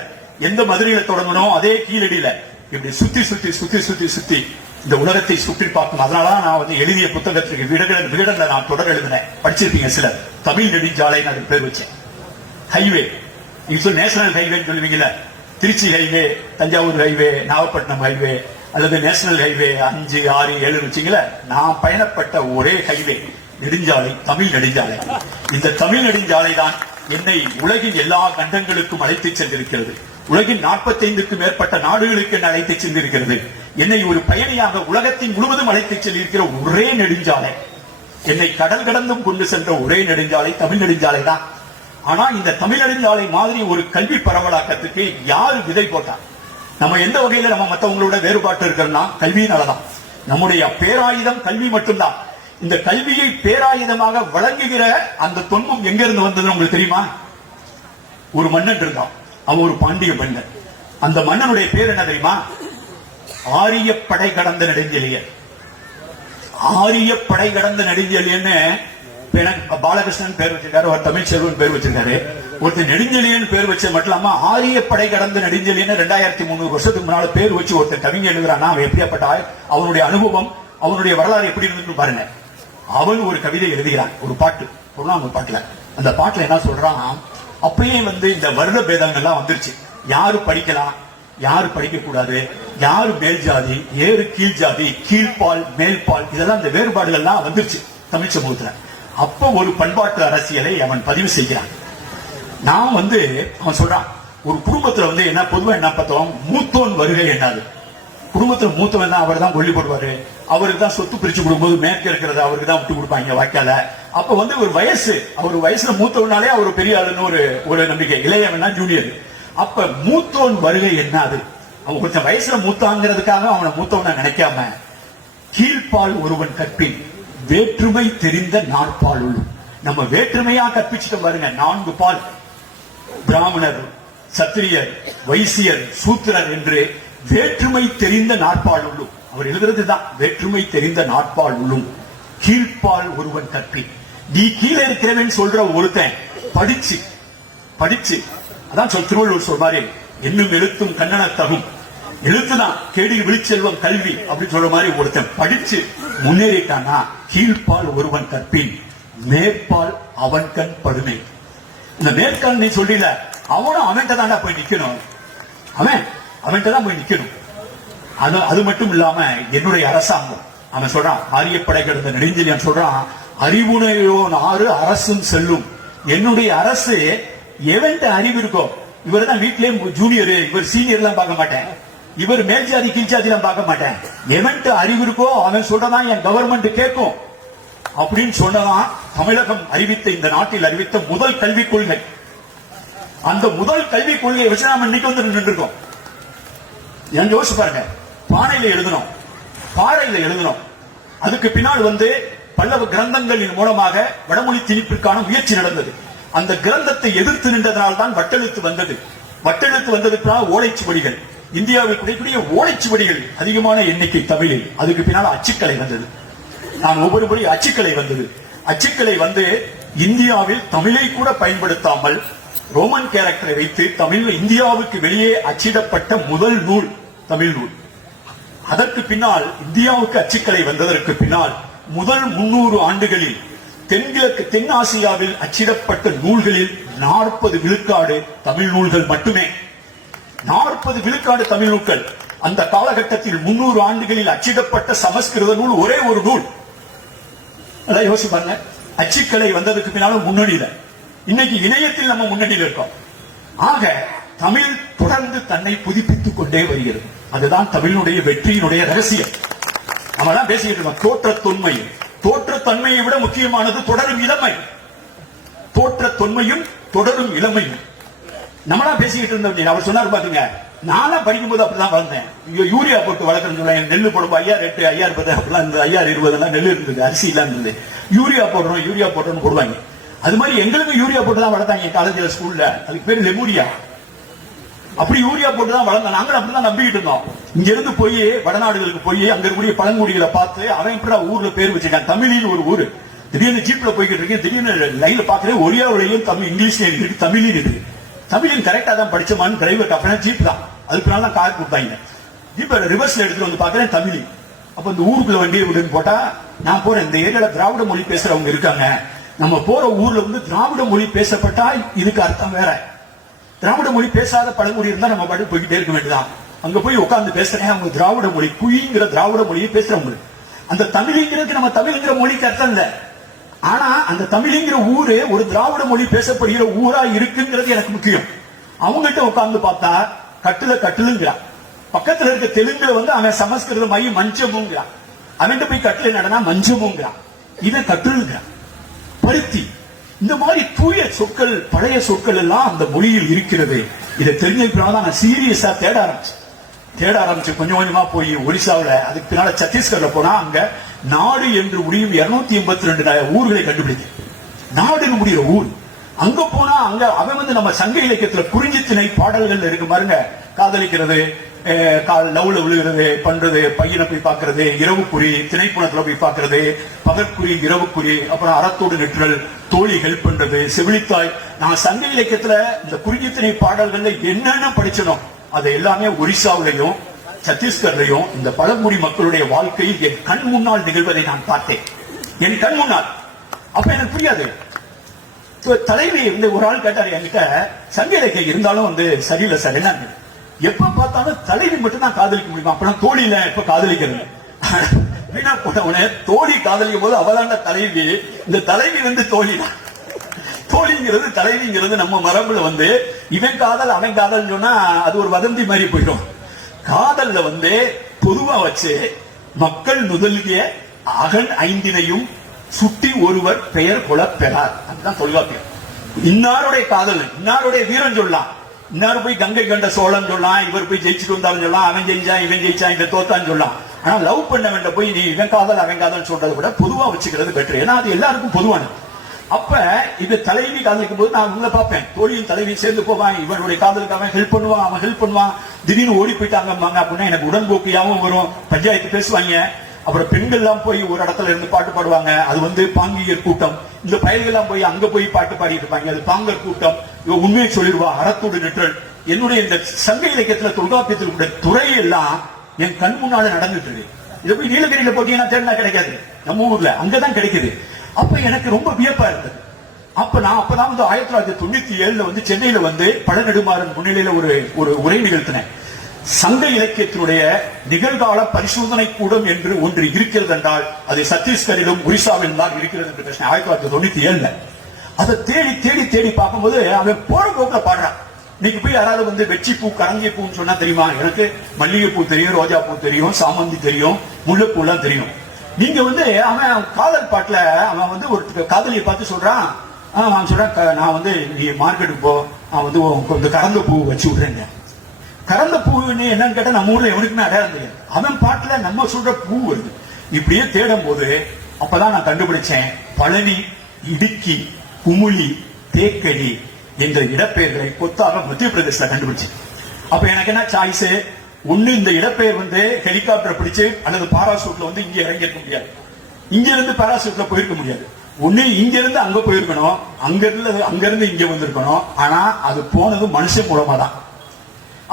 எந்த மதுரையில தொடங்கணும் அதே கீழடியில, இப்படி சுத்தி இந்த உலகத்தை சுற்றி பார்க்கணும். அதனாலதான் நான் எழுதிய புத்தகத்திற்கு விகடன்ல நான் தொடர் எழுதினேன். படிச்சிருப்பீங்க சிலர், தமிழ் நெடுஞ்சாலை அதுக்கு பேர் வச்சேன். ஹைவே, இப்போ நேஷனல் ஹைவேன்னு சொல்லுவீங்கல்ல, Trichy highway, Thanjavur highway, Nagapattinam highway அல்லது நேஷனல் ஹைவே 5, 6, 7 வச்சீங்களா. நான் பயணப்பட்ட ஒரே ஹைவே நெடுஞ்சாலை, தமிழ் நெடுஞ்சாலை. இந்த தமிழ் நெடுஞ்சாலை தான் என்னை உலகின் எல்லா கண்டங்களுக்கும் அழைத்துச் சென்றிருக்கிறது. உலகின் 45க்கும் மேற்பட்ட நாடுகளுக்கு என்னை அழைத்துச் சென்றிருக்கிறது. என்னை ஒரு பயணியாக உலகத்தின் முழுவதும் அழைத்துச் சென்றிருக்கிற ஒரே நெடுஞ்சாலை, என்னை கடல் கடந்தும் கொண்டு சென்ற ஒரே நெடுஞ்சாலை தமிழ் நெடுஞ்சாலை தான். ஆனா இந்த தமிழ் நெடுஞ்சாலை மாதிரி ஒரு கல்வி பரவலாக்கத்துக்கு யாரு விதை போட்டார்? நம்ம எந்த வகையில நம்ம மற்றவங்களோட வேறுபாட்டு இருக்கிறோம்னா கல்வியினாலதான். நம்முடைய பேராயுதம் கல்வி மட்டும்தான். இந்த கல்வியை பேராயுதமாக வழங்குகிற அந்த தொன்மம் எங்க இருந்து வந்ததுன்னு உங்களுக்கு தெரியுமா? ஒரு மன்னன் இருந்தான், அவன் ஒரு பாண்டிய மன்னன். அந்த மன்னனுடைய பேர் என்ன தெரியுமா? ஆரிய படை கடந்த நெடுஞ்செழியன். ஆரிய படை கடந்த நெடுஞ்செழியன்னு பாலகிருஷ்ணன் பேர் வச்சிருக்காரு, ஒரு தமிழ் செல்வன் பேர் வச்சிருக்காரு, ஒருத்தர் நெடுஞ்செழியன் பேர் வச்ச மட்டும் இல்லாம ஆரிய படை கடந்த நெடுஞ்செழியன் 2300 வருஷத்துக்கு முன்னால பேர் வச்சு ஒருத்தர் கவிஞர் எழுதுறான்னா அவன் எப்படியாப்பட்ட அவனுடைய அனுபவம், அவனுடைய வரலாறு எப்படி இருந்துன்னு பாருங்க. அவன் ஒரு கவிதை எழுதுகிறான், ஒரு பாட்டு, ஒரு பாட்டுல. அந்த பாட்டுல என்ன சொல்றான்? அப்பயே இந்த வருட பேதங்கள்லாம் வந்துருச்சு. யாரு படிக்கலாம், யாரு படிக்க கூடாது, யாரு மேல் ஜாதி, ஏறு கீழ் ஜாதி, கீழ்பால் மேல்பால், இதெல்லாம் இந்த வேறுபாடுகள்லாம் வந்துருச்சு தமிழ் சமூகத்துல. அப்ப ஒரு பண்பாட்டு அரசியலை அவன் பதிவு செய்கிறான். நான் அவன் சொல்றான், ஒரு குடும்பத்துல என்ன பொதுவா என்ன பார்த்தோம், மூத்தோன் வருகை என்னது. குடும்பத்துல மூத்தவன் தான், அவர் தான் கொல்லி போடுவாரு, அவருக்கு தான் சொத்து பிரிச்சு கொடுக்கும்போது மேற்க இருக்கிறத அவருக்கு தான் விட்டு கொடுப்பாங்க வாய்க்கால. அப்ப ஒரு வயசு, அவர் வயசுல மூத்தவனாலே அவர் பெரிய ஆளுன்னு ஒரு நம்பிக்கை, இளையவனா ஜூனியர். அப்ப மூத்தோன் வருகை என்னது. அவன் கொஞ்சம் வயசுல மூத்தாங்கிறதுக்காக அவனை மூத்தவனை நினைக்காம, கீழ்பால் ஒருவன் கற்பின் வேற்றுமை தெரிந்த நாற்பால் உள்ளும். நம்ம வேற்றுமையா கற்பிச்சுட்டு பாருங்க. 4 பால், பிராமணர், சத்திரியர், வைசியர், சூத்திரர் என்று வேற்றுமை தெரிந்த நாற்பால் உள்ளும். அவர் எழுதுறதுதான், வேற்றுமை தெரிந்த நாற்பால் உள்ளும் கீழ்பால் ஒருவன் கற்பின். நீ கீழே இருக்கிறவன் சொல்ற ஒருத்தன் படிச்சு படிச்சு, அதான் திருவள்ளுவர் சொல்வாரு, என்னும் எழுத்தும் கண்ணனத்தகும். எழுத்துதான் கேடில் விழிச்செல்வம் கல்வி அப்படின்னு சொல்ற மாதிரி ஒருத்தன் படிச்சு முன்னேறிட்டானா கீழ்பால் ஒருவன் கற்பின் மேற்பால் அவன் கண் படுமை. இந்த மேற்கால் நீ சொல்லல, அவனும் அவன்கிட்ட தாண்டா போய் நிக்கணும், அவன்கிட்ட தான் போய் நிக்கணும். அது மட்டும் இல்லாம என்னுடைய அரசாங்கம், அவன் சொல்றான், ஆரியப்படை கிடந்த நெடுஞ்செழியன் சொல்றான், அறிவுணையோன் ஆறு அரசும் செல்லும். என்னுடைய அரசு எவன்ட்ட அறிவு இருக்கோ, இவர் தான் வீட்டிலே ஜூனியர், இவர் சீனியர் எல்லாம் பார்க்க மாட்டேன், இவர் மேல் ஜாதி கீழ் ஜாதி எல்லாம் பார்க்க மாட்டேன், எவன்ட்ட அறிவு இருக்கோ அவன் சொல்றதான் என் கவர்மெண்ட் கேட்கும் அப்படின்னு சொன்னதான் தமிழகம் அறிவித்த, இந்த நாட்டில் அறிவித்த முதல் கல்விக் கொள்கை. அந்த முதல் கல்விக் கொள்கையை வச்சு நாம இன்னைக்கு நின்று இருக்கோம். யோசிச்சு பாருங்க, பானையில எழுதணும், பாறையில எழுதணும். அதுக்கு பின்னால் பல்லவ கிரந்தங்களின் மூலமாக வடமொழி திணிப்பிற்கான முயற்சி நடந்தது. அந்த கிரந்தத்தை எதிர்த்து நின்றதனால் தான் வட்டெழுத்து வந்தது. வட்டெழுத்து வந்ததுக்கான ஓலைச்சுவடிகள், இந்தியாவில் கிடைக்கக்கூடிய ஓலைச்சுவடிகள் அதிகமான எண்ணிக்கை தமிழில். அதுக்கு பின்னால் அச்சுக்கலை வந்தது. நான் ஒவ்வொரு முறை அச்சுக்கலை வந்தது. அச்சுக்கலை இந்தியாவில் தமிழை கூட பயன்படுத்தாமல் ரோமன் கேரக்டரை வைத்து தமிழ் இந்தியாவுக்கு வெளியே அச்சிடப்பட்ட முதல் நூல் தமிழ் நூல். அதற்கு பின்னால் இந்தியாவுக்கு அச்சுக்கலை வந்ததற்கு பின்னால் முதல் 300 ஆண்டுகளில் தென் ஆசியாவில் அச்சிடப்பட்ட நூல்களில் 40 விழுக்காடு தமிழ் நூல்கள் மட்டுமே. 40 விழுக்காடு தமிழ் நூல்கள். அந்த காலகட்டத்தில் 300 ஆண்டுகளில் அச்சிடப்பட்ட சமஸ்கிருத நூல் ஒரே ஒரு நூல். அதான் யோசிப்பாங்க. அச்சுக்கலை வந்ததுக்கு பின்னாலும் முன்னணியில, இன்னைக்கு இணையத்தில் நம்ம முன்னணியில் இருக்கோம். ஆக தமிழ் தொடர்ந்து தன்னை புதுப்பித்துக் கொண்டே வருகிறது. அதுதான் தமிழுடைய வெற்றியினுடைய ரகசியம். நம்ம தான் பேசிக்கிட்டு இருக்கோம், தோற்றத்தொன்மை. தோற்றத்தன்மையை விட முக்கியமானது தொடரும் இளமை. தோற்றத்தொன்மையும் தொடரும் இளமையும் நம்மளா பேசிக்கிட்டு இருந்தோம். அவர் சொன்னார் பாத்துங்க, நானா படிக்கும் போது அப்படிதான் வளர்ந்தேன். யூரியா போட்டு வளர்க்கணும்னு சொல்லுவாங்க. நெல் போடும்போது 5008 5010 அப்படிலாம் இருந்தது. 5020 நெல் இருந்தது, அரிசி எல்லாம் இருந்தது. யூரியா போடுறோம் போடுவாங்க. அது மாதிரி எங்களுக்கு யூரியா போட்டு தான் வளர்த்தாங்க காலேஜ்ல, ஸ்கூல்ல. அதுக்கு பேர் லெமூரியா. அப்படி யூரியா போட்டு தான் வளர்ந்தோம். நாங்களும் அப்படிதான் நம்பிக்கிட்டு இருந்தோம். இங்க இருந்து போய் வடநாடுகளுக்கு போய் அங்க இருக்கக்கூடிய பழங்குடிகளை பார்த்து அவன் எப்படி ஊர்ல பேர் வச்சிருக்கான். தமிழின்னு ஒரு ஊரு. திடீர்னு ஜீப்ல போய்கிட்டு இருக்கேன், திடீர்னு லைன்ல பாக்குறேன் ஒரியாவிலையும் தமிழ் இங்கிலீஷ்ல இருக்கு, தமிழில் இருக்கு. தமிழின் கரெக்டா தான் படிச்சமான்னு டிரைவர் அப்படின்னா ஜீப் தான், அதுக்கு தான் கார் கொடுத்தாங்க. ஜீப் ரிவர்ஸ்ல எடுத்துட்டு பாக்குறேன் தமிழ். அப்ப இந்த ஊருக்குள்ள வண்டியை விடுன்னு போட்டா நான் போறேன், இந்த ஏரியால திராவிட மொழி பேசுறவங்க இருக்காங்க, நம்ம போற ஊர்ல வந்து திராவிட மொழி பேசப்பட்டா இதுக்கு அர்த்தம் வேற. திராவிட மொழி பேசாத பழங்குடி இருந்தா நம்ம பாட்டு போய்கிட்டே இருக்க வேண்டியதான். அங்க போய் உட்கார்ந்து பேசுறேன், அவங்க திராவிட மொழி குயிங்கிற திராவிட மொழியை பேசுறவங்க. அந்த தமிழ்ங்கிறதுக்கு நம்ம தமிழ்ங்கிற மொழிக்கு அர்த்தம் இல்ல. ஆனா அந்த தமிழ்ங்கிற ஊரு ஒரு திராவிட மொழி பேசப்படுகிற ஊரா இருக்குங்கிறது எனக்கு முக்கியம். அவங்ககிட்ட உட்கார்ந்து பார்த்தா கட்டுலுங்கிறான். பக்கத்துல இருக்க தெலுங்குல வந்து அவன் சமஸ்கிருதமாயி மஞ்சமுங்கிறான். அவன்கிட்ட போய் கட்டுல நடனா மஞ்சமுங்கிறான். இதை கட்டுலுங்கிறான். பருத்தி, இந்த மாதிரி தூய சொற்கள், பழைய சொற்கள் எல்லாம் அந்த மொழியில் இருக்கிறது. இதை தெரிஞ்சுக்கிறதா நான் சீரியஸா தேட ஆரம்பிச்சு கொஞ்சம் கொஞ்சமா போய் ஒரிசாவில், அதுக்கு பின்னால சத்தீஸ்கர்ல போனா அங்க நாடு என்று முடியும் 282 ஊர்களை கண்டுபிடிக்க. நாடுன்னு முடிகிற ஊர் அங்க போனா அங்க அவன் வந்து நம்ம சங்க இலக்கியத்துல குறிஞ்சி திணை பாடல்கள் இருக்கு பாருங்க. காதலிக்கிறது, லவ்ல விழுகிறது, பண்றது, பையனை போய் பார்க்கறது, இரவுக்குறி, திணைப்புணத்துல போய் பார்க்கறது, பகற்குறி, இரவுக்குறி, அப்புறம் அறத்தோடு நெற்றல், தோழி ஹெல்ப் பண்றது, செவிலித்தாய். நான் சங்க இலக்கியத்துல இந்த குறிஞ்சி திணை பாடல்கள்ல என்னென்ன படிச்சனும் அதை எல்லாமே ஒரிசாவிலையும் சத்தீஸ்கர்லையும் இந்த பழங்குடி மக்களுடைய வாழ்க்கையில் என் கண் முன்னால் நிகழ்வதை நான் பார்த்தேன். என் கண் முன்னால். அப்ப எனக்கு புரியாது. தலைவி வந்து ஒரு ஆள் கேட்டாரு என்கிட்ட, சங்க இலக்கியம் இருந்தாலும் வந்து சரியில்லை சார், என்ன எப்ப பார்த்தாலும் தலைவி மட்டும் தான் காதலிக்க முடியுமா, அப்பெல்லாம் தோழியில எப்ப காதலிக்கிறது வீணா போனவனே. தோழி காதலிக்கும் போது அவதாண்ட தலைவி, இந்த தலைவி வந்து தோழி தான். தோழிங்கிறது தலைவிங்கிறது நம்ம மரபுல வந்து இவன் காதல் அவன் காதல் சொன்னா அது ஒரு வதந்தி மாதிரி போயிடும். காதல்ல வந்து பொதுவா வச்சு மக்கள் நுதல்கிய அகன் ஐந்தினையும் சுட்டி ஒருவர் பெயர் கொல பெறார். அதுதான் தொல்காப்பியம். இன்னாருடைய காதல், இன்னாருடைய வீரன் சொல்லலாம், இன்னாரு போய் கங்கை கண்ட சோழன் சொல்லலாம், இவர் போய் ஜெயிச்சுட்டு வந்தாலும் சொல்லலாம், அவன் ஜெயிச்சான் இவன் ஜெயிச்சான் இவன் தோத்தான்னு சொல்லலாம். ஆனா லவ் பண்ண வேண்ட போய் நீ இவன் காதல் அவன் காதல் சொல்றதை விட பொதுவா வச்சுக்கிறது பெட்டர். ஏன்னா அது எல்லாருக்கும் பொதுவானது. அப்ப இது தலைவி காதலிக்கும் போது நான் உங்களை பார்ப்பேன், தோழியும் தலைவி சேர்ந்து போவான், இவனுடைய காதலுக்கு அவன் ஹெல்ப் பண்ணுவான், அவன் ஹெல்ப் பண்ணுவான். திடீர்னு ஓடி போயிட்டாங்க அப்படின்னா எனக்கு உடன்போக்கியாவும் வரும், பஞ்சாயத்து பேசுவாங்க. அப்புறம் பெண்கள் எல்லாம் போய் ஒரு இடத்துல இருந்து பாட்டு பாடுவாங்க, அது வந்து பாங்கியர் கூட்டம். இந்த பயல்கள் எல்லாம் போய் அங்க போய் பாட்டு பாடிட்டு இருப்பாங்க, அது பாங்கர் கூட்டம். இவன் உண்மையை சொல்லிடுவா, அறத்தோடு நெற்றல். என்னுடைய இந்த சங்க இலக்கியத்துல தொல்காப்பியத்தினுடைய துறை எல்லாம் என் கண் முன்னால நடந்துட்டு இருக்கு. இதை போய் நீலகிரியில போட்டீங்கன்னா தேடினா கிடைக்காது, நம்ம ஊர்ல அங்கதான் கிடைக்குது. அப்ப எனக்கு ரொம்ப வியப்பா இருந்தது. அப்பதான் வந்து 1997 வந்து சென்னையில வந்து பழநெடுமாறன் முன்னிலையில ஒரு உரை நிகழ்த்தினேன். சங்க இலக்கியத்தினுடைய நிகழ்கால பரிசோதனை கூடம் என்று ஒன்று இருக்கிறது என்றால் அது சத்தீஸ்கரிலும் ஒரிசாவிலும் தான் இருக்கிறது என்று பேசினேன் 1997. அதை தேடி தேடி தேடி பார்க்கும்போது அவன் போற போக்குல பாடுறான். இன்னைக்கு போய் யாராவது வந்து வெச்சி பூ கரங்கிய பூன்னு சொன்னா தெரியுமா? எனக்கு மல்லிகைப்பூ தெரியும், ரோஜா பூ தெரியும், சாமந்தி தெரியும், முல்லைப்பூ எல்லாம் தெரியும். நீங்க வந்து அவன் காதல் பாட்டுல அவன் வந்து ஒரு காதலியை பார்த்து சொல்றான், அவன் சொல்றான், நான் வந்து நீ மார்க்கெட்டுக்கு போ, நான் வந்து கொஞ்சம் கறந்த பூ வச்சு விடுறேங்க. கறந்த பூ என்னன்னு கேட்டா நம்ம ஊர்ல எவனுக்குமே அடையாளம் தெரியாது. அவன் பாட்டுல நம்ம சொல்ற பூ வருது. இப்படியே தேடும் போது அப்பதான் நான் கண்டுபிடிச்சேன், பழனி, இடுக்கி, குமுளி, தேக்கடி என்ற இடப்பெயர்களை கொத்தாக மத்திய பிரதேசல கண்டுபிடிச்சேன். அப்ப எனக்கு என்ன சாய்ஸ்? ஒண்ணு இந்த இடப்பெயர் வந்து ஹெலிகாப்டர் பிடிச்சு அல்லது பாராசூட்ல வந்து இங்க இறங்கி இருக்க முடியாது, இங்க இருந்து பாராசூட்ல போயிருக்க முடியாது. ஒண்ணு இங்க இருந்து அங்க போயிருக்கணும், அங்க இருந்து இங்க வந்திருக்கணும். ஆனா அது போனது மனுஷன் மூலமா தான்.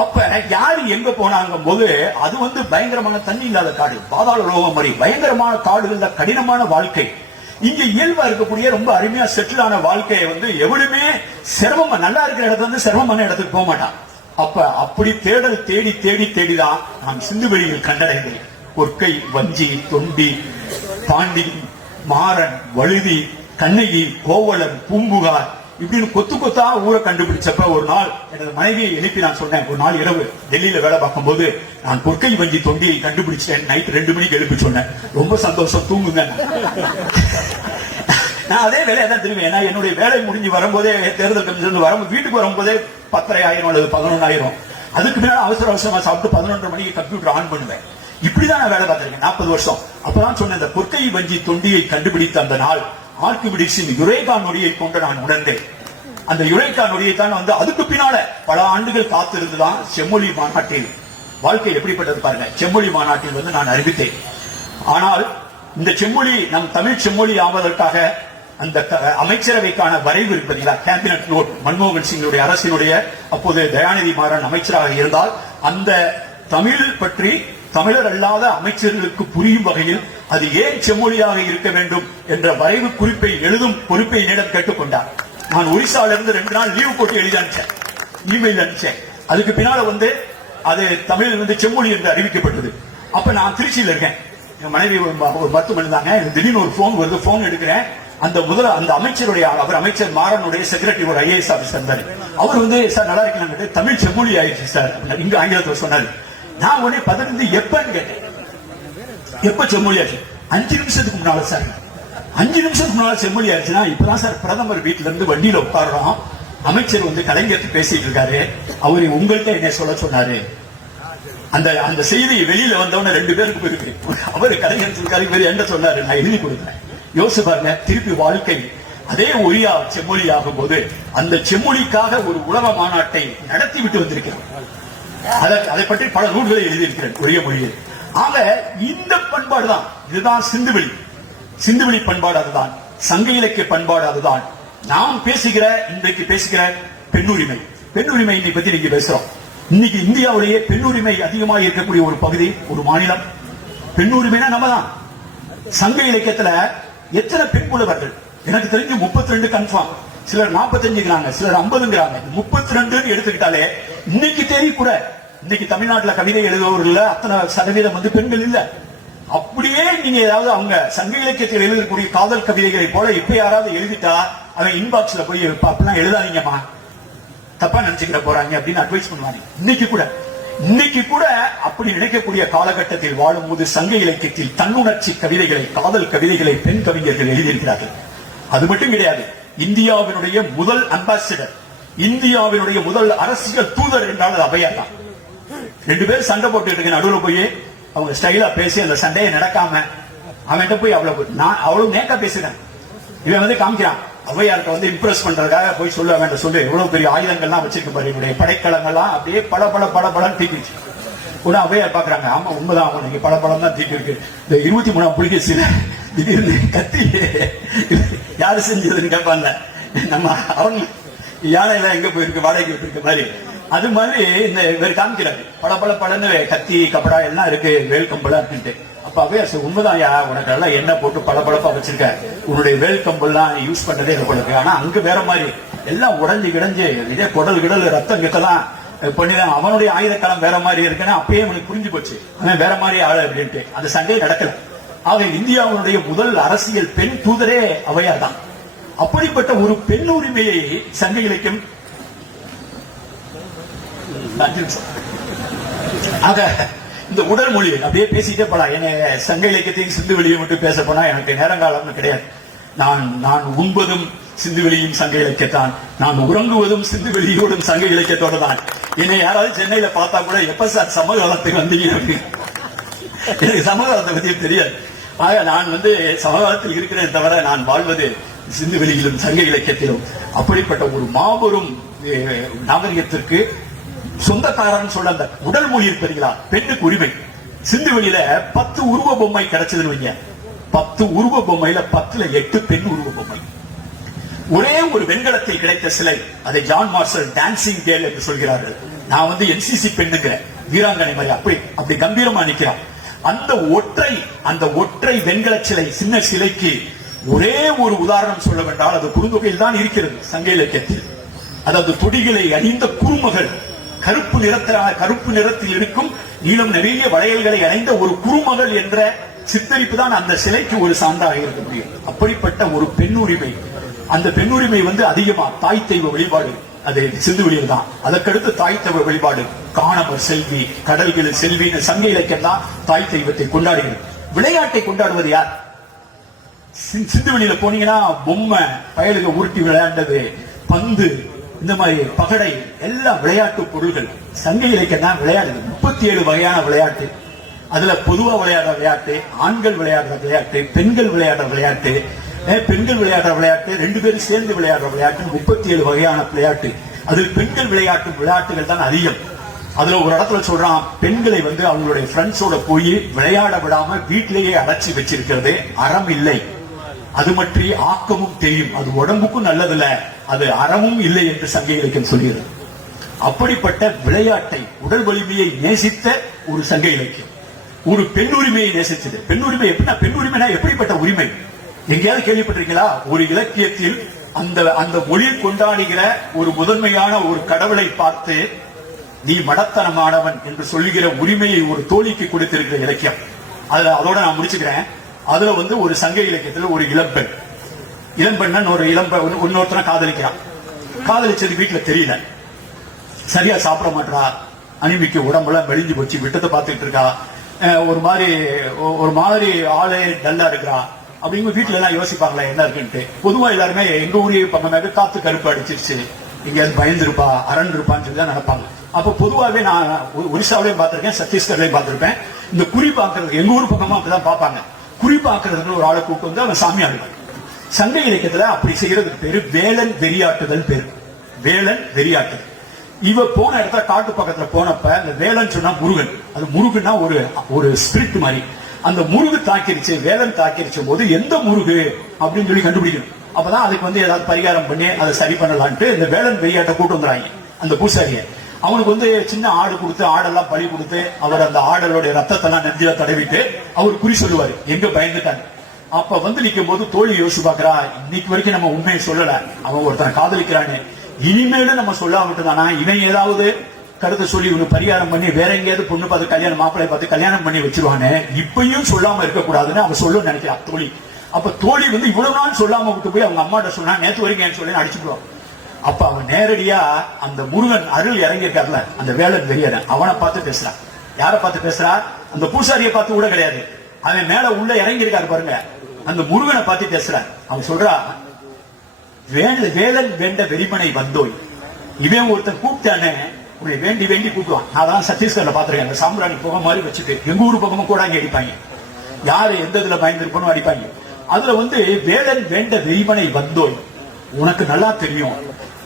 அப்ப யாரு எங்க போனாங்க போது அது வந்து பயங்கரமான தண்ணி இல்லாத காடு, பாதாள லோகம் மாதிரி பயங்கரமான காடுகள்ல கடினமான வாழ்க்கை. இங்க இயல்பா இருக்கக்கூடிய ரொம்ப அருமையா செட்டில் ஆன வாழ்க்கையை வந்து எவனுமே சிரமமா நல்லா இருக்கிற இடத்துல வந்து சிரமமான இடத்துக்கு போக மாட்டான். அப்ப அப்படி தேடல் தேடி தேடி தேடிதான் நான் சிந்து வெளியில் கண்டடைந்தேன். கொற்கை, வஞ்சி, தொண்டி, பாண்டி, மாறன், வழுதி, கண்ணகி, கோவலன், பூம்புகார் இப்படின்னு கொத்து கொத்தா ஊரை கண்டுபிடிச்சப்ப ஒரு நாள் எனது மனைவியை எழுப்பி நான் சொன்னேன், ஒரு நாள் இரவு டெல்லியில வேலை பார்க்கும் போது நான் கொற்கை, வஞ்சி, தொண்டியை கண்டுபிடிச்சேன். நைட் 2 மணிக்கு எழுப்பி சொன்னேன். ரொம்ப சந்தோஷம், தூங்குங்க. நான் அதே வேலையை தான் திரும்பி, ஏன்னா என்னுடைய வேலை முடிஞ்சு வரும்போதே தேர்தல் கமிஷன் வரும்போது வீட்டுக்கு வரும்போதே 10,000 அல்லது 11,000. அதுக்கு மேல அவசர அவசரமா சாப்பிட்டு 11:30 மணிக்கு கம்ப்யூட்டர் ஆன் பண்ணுவேன். இப்படிதான் நான் வேலை பார்த்திருக்கேன் 40 வருஷம். அப்பதான் சொன்ன இந்த கொற்கை, வஞ்சி, தொண்டியை கண்டுபிடித்த அந்த நாள் ஆர்கிமிடிஸின் யுரேகா நொடியை கொண்டு நான் உணர்ந்தேன். அந்த யுரேகா நொடியை தான் வந்து அதுக்கு பின்னால பல ஆண்டுகள் காத்திருந்துதான் செம்மொழி மாநாட்டில் வாழ்க்கை எப்படிப்பட்டது பாருங்க. செம்மொழி மாநாட்டில் வந்து நான் அறிவித்தேன். ஆனால் இந்த செம்மொழி நம் தமிழ் செம்மொழி ஆவதற்காக அந்த அமைச்சரவைக்கான வரைவு இருப்பதில்லை, கேபினட் நோட், மன்மோகன் சிங்குடைய அரசினுடைய அப்போது தயாநிதி மாறன் அமைச்சராக இருந்தால் அந்த தமிழ் பற்றி தமிழர் அல்லாத அமைச்சர்களுக்கு புரியும் வகையில் அது ஏன் செம்மொழியாக இருக்க வேண்டும் என்ற வரைவு குறிப்பை எழுதும் பொறுப்பை என்னிடம் கேட்டுக்கொண்டார். நான் ஒரிசால இருந்து 2 நாள் லீவ் போட்டு எழுதி அனுப்பிச்சேன், இமெயில் அனுப்பிச்சேன். அதுக்கு பின்னால வந்து அது தமிழில் வந்து செம்மொழி என்று அறிவிக்கப்பட்டது. அப்ப நான் திருச்சியில் இருக்கேன், என் மனைவி ஒரு மருத்துவம் இருந்தாங்க. திடீர்னு ஒரு போன் வருது, போன் எடுக்கிறேன். அந்த அமைச்சருடைய அவர் அமைச்சர் மாறனுடைய செக்ரட்டரி ஒரு IAS ஆபீசர் இருந்தாரு. அவர் வந்து சார் நல்லா இருக்கீங்க, தமிழ் செம்மொழி ஆயிடுச்சு சார் இங்க ஆங்கிலத்தில் சொன்னாரு. நான் உடனே பதினஞ்சு எப்பன்னு கேட்டேன், எப்ப செம்மொழி ஆச்சு? 5 நிமிஷத்துக்கு முன்னால சார். 5 நிமிஷத்துக்கு முன்னால செம்மொழி ஆச்சுன்னா இப்பதான் சார் பிரதமர் வீட்டுல இருந்து வண்டியில உட்காடுறோம், அமைச்சர் வந்து கலைஞர் பேசிட்டு இருக்காரு, அவரு உங்கள்கிட்ட என்ன சொல்ல சொன்னாரு. அந்த செய்தி வெளியில வந்தவன 2 பேருக்கு போயிருக்கு. அவரு கலைஞர் இருக்காரு, இவர் என்ன சொன்னாரு, நான் எழுதி கொடுத்தேன். யோசிச்சு பாருங்க, திருப்பி வாழ்க்கை அதே ஒரியா செம்மொழி ஆகும் போது அந்த செம்மொழிக்காக ஒரு உலக மாநாட்டை நடத்தி விட்டு வந்திருக்கிறோம். அதை பற்றி பல நூல்களை எழுதியிருக்கிறேன் ஒரிய மொழியில். ஆக இந்த பண்பாடு தான், இதுதான் சிந்துவெளி பண்பாடு, அதுதான் சங்க இலக்கிய பண்பாடு, அதுதான் நாம் இன்றைக்கு பேசுகிற பெண்ணுரிமை பத்தி நீங்க பேசுறோம். இன்னைக்கு இந்தியாவிலேயே பெண்ணுரிமை அதிகமாக இருக்கக்கூடிய ஒரு பகுதி, ஒரு மாநிலம் பெண்ணுரிமைனா நம்ம தான். சங்க இலக்கியத்துல எத்தனை பெண் புலவர்கள் எனக்கு தெரிஞ்சு 32 கன்ஃபார்ம், சிலர் 45ங்கிறாங்க, சிலர் 50ங்கிறாங்க. 32 எடுத்துக்கிட்டாலே இன்னைக்கு தேதி கூட, இன்னைக்கு தமிழ்நாட்டில் கவிதை எழுதுவவர்கள் அத்தனை சதவீதம் வந்து பெண்கள் இல்ல. அப்படியே நீங்க ஏதாவது அவங்க சங்க இலக்கியத்தில் எழுதக்கூடிய காதல் கவிதைகளை போல இப்ப யாராவது எழுதிட்டா அவன் இன்பாக்ஸ்ல போய் அப்படிலாம் எழுதாதீங்கம்மா, தப்பா நினைச்சுக்கிற போறாங்க அப்படின்னு அட்வைஸ் பண்ணுவாங்க. இன்னைக்கு கூட அப்படி நினைக்கக்கூடிய காலகட்டத்தில் வாழும் போது சங்க இலக்கியத்தில் தன்னுணர்ச்சி கவிதைகளை, காதல் கவிதைகளை பெண் கவிஞர்கள் எழுதியிருக்கிறார்கள். அது மட்டும் கிடையாது, இந்தியாவினுடைய முதல் அம்பாசிடர், இந்தியாவினுடைய முதல் அரசியல் தூதர் என்றால் அது ஔவையார் தான். 2 பேர் சண்டை போட்டு இருக்க, நடுவில் போய் அவங்க ஸ்டைலா பேசி அந்த சண்டையை நடக்காம அவன்கிட்ட போய் அவ்வளவு நேக்கா பேசுறேன். இவன் வந்து காமிக்கிறான், ஔவையார்ட்ட வந்து இம்ப்ரெஸ் பண்றதுக்காக போய் சொல்ல வேண்டாம் சொல்லு, எவ்வளவு பெரிய ஆயுதங்கள்லாம் வச்சிருக்க பாரு, என்னுடைய படைக்கலங்கள்லாம் அப்படியே பல தீக்கிச்சு. உடனே ஔவையார் பாக்குறாங்க, ஆமா உண்மைதான், உனக்கு படம் தான் தீக்கி இருக்கு. இந்த 23ஆம் புலிகேசியில திடீர்னு கத்தி யாரு செஞ்சதுன்னு கேட்பாங்க. நம்ம அவங்க யானையில எங்க போயிருக்கு, வாடகைக்கு போயிருக்க மாதிரி. அது மாதிரி இந்த இவர் காமிக்கிறாரு, படன்னு கத்தி கப்படா எல்லாம் இருக்கு, வேல் கம்பளா இருக்குன்ட்டு. அப்ப ஔவையார் உண்மைதான், உனக்கு எல்லாம் எண்ணெய் போட்டு பளபளப்பா வச்சிருக்க, உன்னுடைய வேல் கம்பெல்லாம் யூஸ் பண்றதே இருக்கு. ஆனா அங்க வேற மாதிரி எல்லாம் உடஞ்சி கிடஞ்சு இதே குடல் ரத்தம் கிட்டலாம் பண்ணிதான், அவனுடைய ஆயுதக்காலம் வேற மாதிரி இருக்குன்னா அப்பயே அவனுக்கு புரிஞ்சு போச்சு, அவன் வேற மாதிரி ஆளு அப்படின்ட்டு. அந்த சண்டையை நடக்கல. ஆக இந்தியாவுடைய முதல் அரசியல் பெண் தூதரே ஔவையார் தான். அப்படிப்பட்ட ஒரு பெண் உரிமையை சங்க இலக்கியம் ஆக இந்த உடல் மொழி அப்படியே பேசிட்டே போலாம். என்ன சங்க இலக்கியத்தையும் சிந்துவெளியை மட்டும் பேச போனா எனக்கு நேரங்காலம் கிடையாது. நான் உண்பதும் சிந்துவெளியும் சங்க இலக்கியத்தான், நான் உறங்குவதும் சிந்துவெளியோடும் சங்க இலக்கியத்தோட தான். என்னை யாராவது சென்னையில பார்த்தா கூட எப்ப சார் சமகாலத்துக்கு வந்தீங்க, எனக்கு சமகாலத்தை பத்தி தெரியாது. ஆக நான் வந்து சமகாலத்தில் இருக்கிறேன் தவிர நான் வாழ்வது சிந்துவெளியிலும் சங்க இலக்கியத்திலும். அப்படிப்பட்ட ஒரு மாபெரும் நாகரிகத்திற்கு சொந்தக்காரன் சொல்ல அந்த உடல் மொழி இருக்கிறீங்களா, பெண்ணுக்கு உரிமை. சிந்துவெளியில 10 உருவ பொம்மை கிடைச்சதுன்னு வைங்க, 10 உருவ பொம்மையில 10ல 8 பெண் உருவ பொம்மை. ஒரே ஒரு வெண்கலத்தில் கிடைத்த சிலை, அதை ஜான் மார்ஷல் டான்சிங் கேர்ள் என்று சொல்கிறார்கள். நான் வந்து NCC பெண்ணுங்கிறேன், வீராங்கனை மாதிரி அப்படி கம்பீரமா நிற்கிறான். அந்த ஒற்றை வெண்கல சிலை, சின்ன சிலைக்கு ஒரே ஒரு உதாரணம் சொல்ல வேண்டால் அது குறுந்தொகையில் தான் இருக்கிறது சங்க இலக்கியத்தில். அதாவது தொடிகளை அணிந்த குறுமகள், கருப்பு நிறத்தில் இருக்கும் நீளம் நிறைய வளையல்களை அணிந்த ஒரு குறுமகள் என்ற சித்தரிப்பு தான் அந்த சிலைக்கு ஒரு சான்றாக இருக்க முடியும். அப்படிப்பட்ட ஒரு பெண்ணுரிமை, அந்த பெண்ணுரிமை வந்து அதிகமா தாய் தெய்வ வழிபாடு, அது சிந்துவெளியில் தான். அதற்கடுத்து தாய் தெய்வ வழிபாடு, காணவர் செல்வி, கடல்களில் செல்வின்னு சங்க இலக்கியம் தான் தாய் தெய்வத்தை கொண்டாடுகிறது. விளையாட்டை கொண்டாடுவது யார்? சிந்துவெளியில போனீங்கன்னா பொம்மை, பயலுக உருட்டி விளையாண்டது, பந்து, இந்த மாதிரி பகடை, எல்லா விளையாட்டு பொருள்கள் சங்க இலக்கியம் தான் விளையாடுது. 37 வகையான விளையாட்டு, அதுல பொதுவா விளையாடுற விளையாட்டு, ஆண்கள் விளையாடுற விளையாட்டு, பெண்கள் விளையாடுற விளையாட்டு, 2 பேரும் சேர்ந்து விளையாடுற விளையாட்டு, 37 வகையான விளையாட்டு. அதில் பெண்கள் விளையாட்டுகள் தான் அதிகம். அதுல ஒரு இடத்துல சொல்றான், பெண்களை வந்து அவங்களுடைய ஃப்ரெண்ட்ஸோட போய் விளையாட விடாம வீட்டிலேயே அடைச்சி வச்சிருக்கிறது அறம் இல்லை, அது பற்றி ஆக்கமும் தெரியும், அது உடம்புக்கும் நல்லதில்ல, அது அறமும் இல்லை என்று சங்க இலக்கியம் சொல்கிறது. அப்படிப்பட்ட விளையாட்டை, உடல் வலிமையை நேசித்த ஒரு சங்க இலக்கியம். ஒரு பெண் உரிமையை நேசிச்சது. பெண் உரிமை எப்படின்னா, பெண் உரிமைனா எப்படிப்பட்ட உரிமை எங்கேயாவது கேள்விப்பட்டிருக்கீங்களா? ஒரு இலக்கியத்தில் அந்த மொழி கொண்டாடுகிற ஒரு முதன்மையான ஒரு கடவுளை பார்த்து நீ மடத்தனமானவன் என்று சொல்லுகிற உரிமையை ஒரு தோழிக்கு கொடுத்திருக்கிற இலக்கியம். அதோட நான் முடிச்சுக்கிறேன். அதுல ஒரு சங்க இலக்கியத்தில் ஒரு இளம்பெண் ஒரு இன்னொருத்தனை காதலிக்கிறான். காதலிச்சது வீட்டுல தெரியல, சரியா சாப்பிட மாட்டா, அனிமிக்கு உடம்புலாம் மெலிஞ்சு போச்சு, விட்டத்தை பார்த்துட்டு இருக்கா, ஒரு மாதிரி ஆளே டல்லா இருக்கிறா. அப்படிங்க வீட்டுல எல்லாம் யோசிப்பாங்களா என்ன இருக்குன்ட்டு. பொதுவா எல்லாருமே எங்க ஊரே பக்கமாக காத்து கருப்பு அடிச்சிருச்சு, எங்கேயாவது பயந்து இருப்பா, அரண் இருப்பான்னு சொல்லி தான் நினைப்பாங்க. அப்ப பொதுவாகவே நான் ஒரிசாவிலையும் பார்த்திருக்கேன், சத்தீஸ்கர்லயும் பார்த்திருப்பேன். இந்த குறி பார்க்கறது எங்க ஊர் பக்கமா அப்படிதான் பார்ப்பாங்க. குறி பார்க்கறதுக்கு ஒரு ஆளை கூப்பிட்டு வந்து அவன் சாமி ஆடுவான். சங்க இலக்கியத்துல அப்படி செய்யறதுக்கு பேரு வேலன் வெறியாட்டுதல் பேரு. வேலன் வெறியாட்டுதல். இவ போன இடத்துல காட்டு பக்கத்துல போனப்ப அந்த வேலன் சொன்னா முருகன். அது முருகன்னா ஒரு ஸ்பிரிட் மாதிரி. அந்த முருகு தாக்கிருச்சு, வேலன் தாக்கிருச்ச போது எந்த முருகு அப்படின்னு சொல்லி கண்டுபிடிக்கணும். அப்பதான் அதுக்கு ஏதாவது பரிகாரம் பண்ணி அதை சரி பண்ணலான்ட்டு இந்த வேலன் வெறியாட்ட கூட்டு வந்துறாங்க. அந்த பூசாரிய அவனுக்கு சின்ன ஆடு கொடுத்து, ஆடெல்லாம் பலி கொடுத்து, அவர் அந்த ஆடலோட ரத்தத்தெல்லாம் நெஞ்சில தடவிட்டு அவர் குறி சொல்லுவாரு எங்க பயந்துட்டாங்க. அப்ப நிக்கும் போது தோழி யோசிச்சு பாக்குறா, இன்னைக்கு வரைக்கும் நம்ம உண்மையை சொல்லல, அவன் ஒருத்தனை காதலிக்கிறான்னு, இனிமேலும் நம்ம சொல்லாமட்டுதானா இவன் ஏதாவது கருத்தை சொல்லி இவனு பரிகாரம் பண்ணி வேற எங்கேயாவது பொண்ணு பார்த்து கல்யாணம் மாப்பிள்ளை பார்த்து கல்யாணம் பண்ணி வச்சிருவானே, இப்பயும் சொல்லாம இருக்கக்கூடாதுன்னு அவன் சொல்ல நினைக்கிறான் தோழி. அப்ப தோழி இவ்வளவு நாள் சொல்லாம விட்டு போய் அவங்க அம்மாட்ட சொன்னா, நேத்து வரைக்கும் சொல்லி அடிச்சுடுவான். அப்ப அவன் நேரடியா அந்த முருகன் அருள் இறங்கியிருக்காருல, அந்த வேலன் வெறியன், அவனை பார்த்து பேசுறான். யாரை பார்த்து பேசுறா? அந்த பூசாரியை பார்த்து கூட கிடையாது, அவன் மேல உள்ள இறங்கி இருக்காரு பாருங்க, அந்த முருகனை பார்த்து பேசுறான். அவன் சொல்றா, வேலன் வேண்ட வெறிமனை வந்தோய். இவன் ஒருத்தன் கூப்பிட்டானே, உன்னை வேண்டி வேண்டி கூப்பிடுவான். நான் சத்தீஸ்கர்ல பாத்துருக்கேன், அந்த சாம்பிராணி புகை மாதிரி வச்சுட்டு எங்க ஊர் பக்கமும் கூட அங்கே அடிப்பாங்க. யாரு எந்த இதுல பயந்துருப்போம் அடிப்பாங்க. அதுல வேலன் வேண்ட வெறிமனை வந்தோய், உனக்கு நல்லா தெரியும்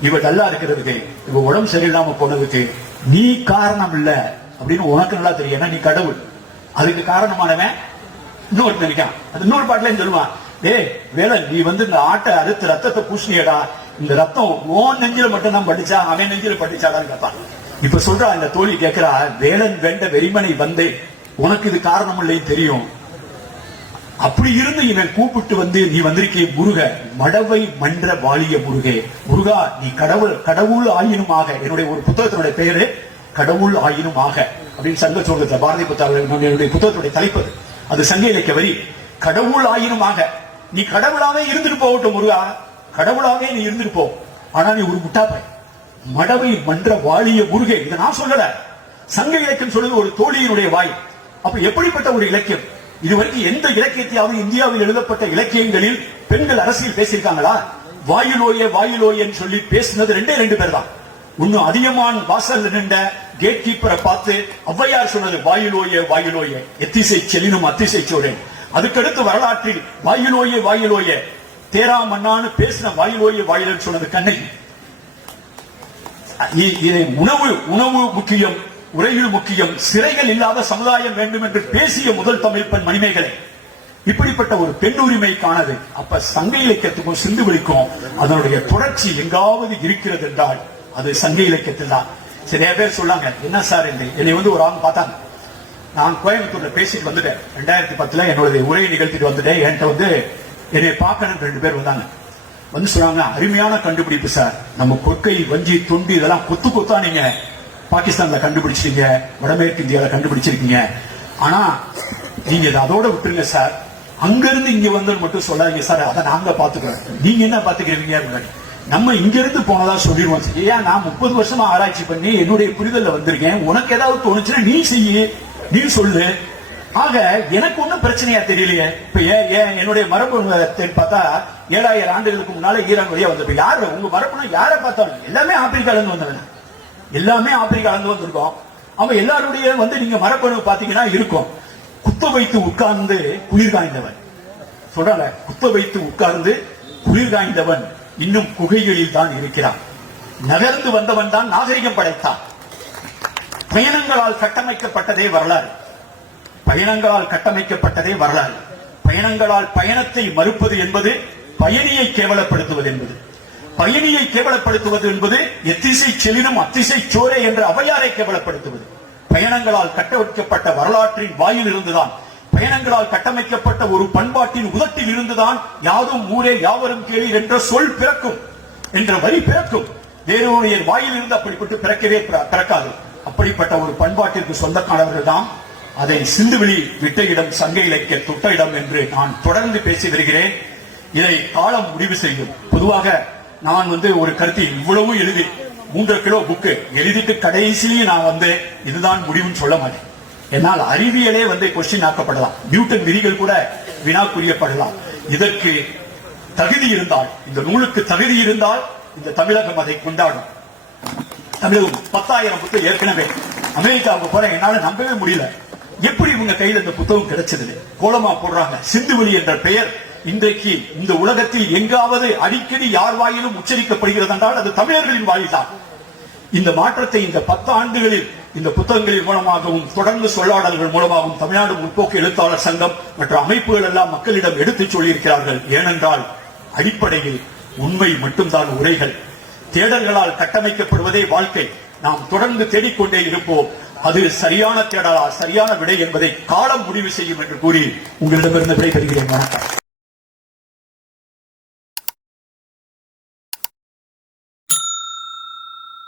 இவ நல்லா இருக்கிறதுக்கு, இவ உடம்பு சரியில்லாம போனதுக்கு நீ காரணம் இல்ல அப்படின்னு உனக்கு நல்லா தெரியும். ஏன்னா நீ கடவுள், அதுக்கு காரணமானவன் இன்னொரு நினைக்கான். அது இன்னொரு பாட்டுல சொல்லுவான், வேலன் நீ இந்த ஆட்டை அறுத்து ரத்தத்தை பூசினியடா, இந்த ரத்தம் ஓன் நெஞ்சில மட்டும் தான் படிச்சா, அவன் நெஞ்சில படிச்சாடான்னு கேட்பான். இப்ப சொல்றா இந்த தோழி கேட்கிறா, வேலன் வேண்ட வெறிமனை வந்தே, உனக்கு இது காரணம் இல்லை தெரியும், அப்படி இருந்து இவன் கூப்பிட்டு நீ வந்திருக்கே முருக, மடவை மன்ற வாழிய முருகே, முருகா நீ கடவுள் ஆயினுமாக. என்னுடைய ஒரு புத்தகத்தினுடைய பெயரு கடவுள் ஆயினுமாக அப்படின்னு சங்க சொல்றதுல பாரதி புத்தகம் என்னுடைய புத்தகத்துடைய தலைப்பது. அது சங்க இலக்கிய வரி. கடவுள் ஆயினுமாக, நீ கடவுளாவே இருந்துட்டு போகட்டும் முருகா, கடவுளாவே நீ இருந்துட்டு போ, ஆனா நீ ஒரு முட்டாப்பாய், மடவை மன்ற வாழிய முருகே. இதை நான் சொல்லல, சங்க இலக்கியம் சொல்றது ஒரு தோழியினுடைய வாய். அப்ப எப்படிப்பட்ட ஒரு இலக்கியம்! இதுவரைக்கும் எந்த இலக்கியத்தையாவது இந்தியாவில் எழுதப்பட்ட இலக்கியங்களில் பெண்கள் அரசியல் பேசியிருக்காங்களா? வாயிலோயன்னு சொல்லி பேசினது ரெண்டு பேர் தான். இன்னும் அதிகமான வாசல் நின்ற கேட் கீப்பரை பார்த்து ஔவையார் சொன்னது வாயிலோய எத்திசை செல்லினும் அத்திசை சோழன். அதுக்கடுத்து வரலாற்றில் வாயிலோய தேரா மன்னான்னு பேசின வாயிலோன்னு சொன்னது கண்ணகி. இதை உணவு முக்கியம், உரையில் முக்கியம், சிறைகள் இல்லாத சமுதாயம் வேண்டும் என்று பேசிய முதல் தமிழ் பெண் மணிமேகலை. இப்படிப்பட்ட ஒரு பெண் உரிமைக்கானது. அப்ப சங்க இலக்கியத்துக்கும் சிந்து வெளிக்கும் அதனுடைய தொடர்ச்சி எங்காவது இருக்கிறது என்றால் அது சங்க இலக்கியத்தில் தான். சில பேர் சொல்லாங்க, என்ன சார் என்னை ஒரு ஆள் பார்த்தாங்க, நான் கோயம்புத்தூர்ல பேசிட்டு வந்துட்டேன், 2010 என்னுடைய உரையை நிகழ்த்திட்டு வந்துட்டேன், என்கிட்ட என்னை பார்க்கணும் 2 பேர் வந்தாங்க. சொன்னாங்க, அருமையான கண்டுபிடிப்பு சார், நம்ம கொற்கை வஞ்சி தொண்டி இதெல்லாம் கொத்தா நீங்க பாகிஸ்தான்ல கண்டுபிடிச்சிருக்கீங்க, வடமேற்கு இந்தியாவில கண்டுபிடிச்சிருக்கீங்க, ஆனா நீங்க அதோட விட்டுருங்க சார், அங்க இருந்து இங்க வந்து மட்டும் சொல்லாதீங்க சார், அதை நாங்க பாத்துக்கிறோம், நீங்க என்ன பாத்துக்கிறீங்க, நம்ம இங்க இருந்து போனதா சொல்லிடுவோம். ஏன் நான் 30 வருஷமா ஆராய்ச்சி பண்ணி என்னுடைய புரிதல்ல வந்திருக்கேன், உனக்கு ஏதாவது தோணுச்சுன்னா நீ செய்ய, நீ சொல்லு. ஆக எனக்கு ஒன்னும் பிரச்சனையா தெரியலையே. இப்ப என்னுடைய மரபு பார்த்தா 7000 ஆண்டுகளுக்கு முன்னால ஈரான் வழியா வந்தப்ப யாரு உங்க மரபுனா யாரை பார்த்தாலும் எல்லாமே ஆப்பிரிக்கால இருந்து வந்தவன், எல்லாமே ஆப்பிரிக்கால இருந்து வந்திருக்கோம். அவன் எல்லாருடைய நீங்க மரபணு பாத்தீங்கன்னா இருக்கும். குத்த வைத்து உட்கார்ந்து குளிர் காய்ந்தவன் சொல்றாங்க, குத்த வைத்து உட்கார்ந்து குளிர் காய்ந்தவன் இன்னும் குகைகளில் தான் இருக்கிறான். நகர்ந்து வந்தவன் தான் நாகரிகம் படைத்தான். பயணங்களால் கட்டமைக்கப்பட்டதே வரலாறு, பயணங்களால் கட்டமைக்கப்பட்டதே வரலாறு. பயணங்களால் பயணத்தை மறுப்பது என்பது பயணியை கேவலப்படுத்துவது என்பது, பயணியை கேவலப்படுத்துவது என்பது எத்திசை செல்லினும் அத்திசை சோரே என்ற ஔவையாரை கேவலப்படுத்துவது. பயணங்களால் கட்டமைக்கப்பட்ட வரலாற்றின் வாயில் இருந்துதான், பயணங்களால் கட்டமைக்கப்பட்ட ஒரு பண்பாட்டின் உதட்டில் இருந்துதான் யாதும் ஊரே யாவரும் கேளீர் என்ற சொல் பிறக்கும், என்ற வரி பிறக்கும். வேறொரு வாயில் இருந்து அப்படிப்பட்டு பிறக்கவே பிறக்காது. அப்படிப்பட்ட ஒரு பண்பாட்டிற்கு சொந்தக்கானவர்கள் தான் அதை சிந்துவெளி விட்ட இடம் சங்க இலக்கிய தொட்ட இடம் என்று நான் தொடர்ந்து பேசி வருகிறேன். இதை காலம் முடிவு செய்யும். பொதுவாக நான் ஒரு கருத்தை இவ்வளவு எழுதி 3 கிலோ புக்கு எழுதிட்டு கடைசியில் நான் இதுதான் முடிவுன்னு சொல்ல மாட்டேன். என்னால் அறிவியலே கொஸ்டின் ஆக்கப்படலாம், நியூட்டன் விதிகள் கூட வினாக்குரியப்படலாம். இதற்கு தகுதி இருந்தால், இந்த நூலுக்கு தகுதி இருந்தால் இந்த தமிழகம் அதை கொண்டாடும். தமிழகம் 10,000 புத்தகம் ஏற்கனவே அமெரிக்காவுக்கு போற என்னால நம்பவே முடியல. எப்படி இவங்க கையில் இந்த புத்தகம் கிடைச்சது? கோலமா போடுறாங்க. சிந்துவெளி என்ற பெயர் இன்றைக்கு இந்த உலகத்தில் எங்காவது அடிக்கடி யார் வாயிலும் உச்சரிக்கப்படுகிறது என்றால் அது தமிழர்களின் வாயில்தான். இந்த மாற்றத்தை இந்த 10 ஆண்டுகளில் இந்த புத்தகங்களின் மூலமாகவும் தொடர்ந்து சொல்லாடல்கள் மூலமாகவும் தமிழ்நாடு முற்போக்கு எழுத்தாளர் சங்கம் மற்ற அமைப்புகள் எல்லாம் மக்களிடம் எடுத்துச் சொல்லியிருக்கிறார்கள். ஏனென்றால் அடிப்படையில் உண்மை மட்டும்தான் உரைகள். தேடல்களால் கட்டமைக்கப்படுவதே வாழ்க்கை. நாம் தொடர்ந்து தேடிக்கொண்டே இருப்போம். அது சரியான தேடலா, சரியான விடை என்பதை காலம் முடிவு செய்யும் என்று கூறி உங்களிடமிருந்து விடைபெறுகிறேன். வணக்கம்.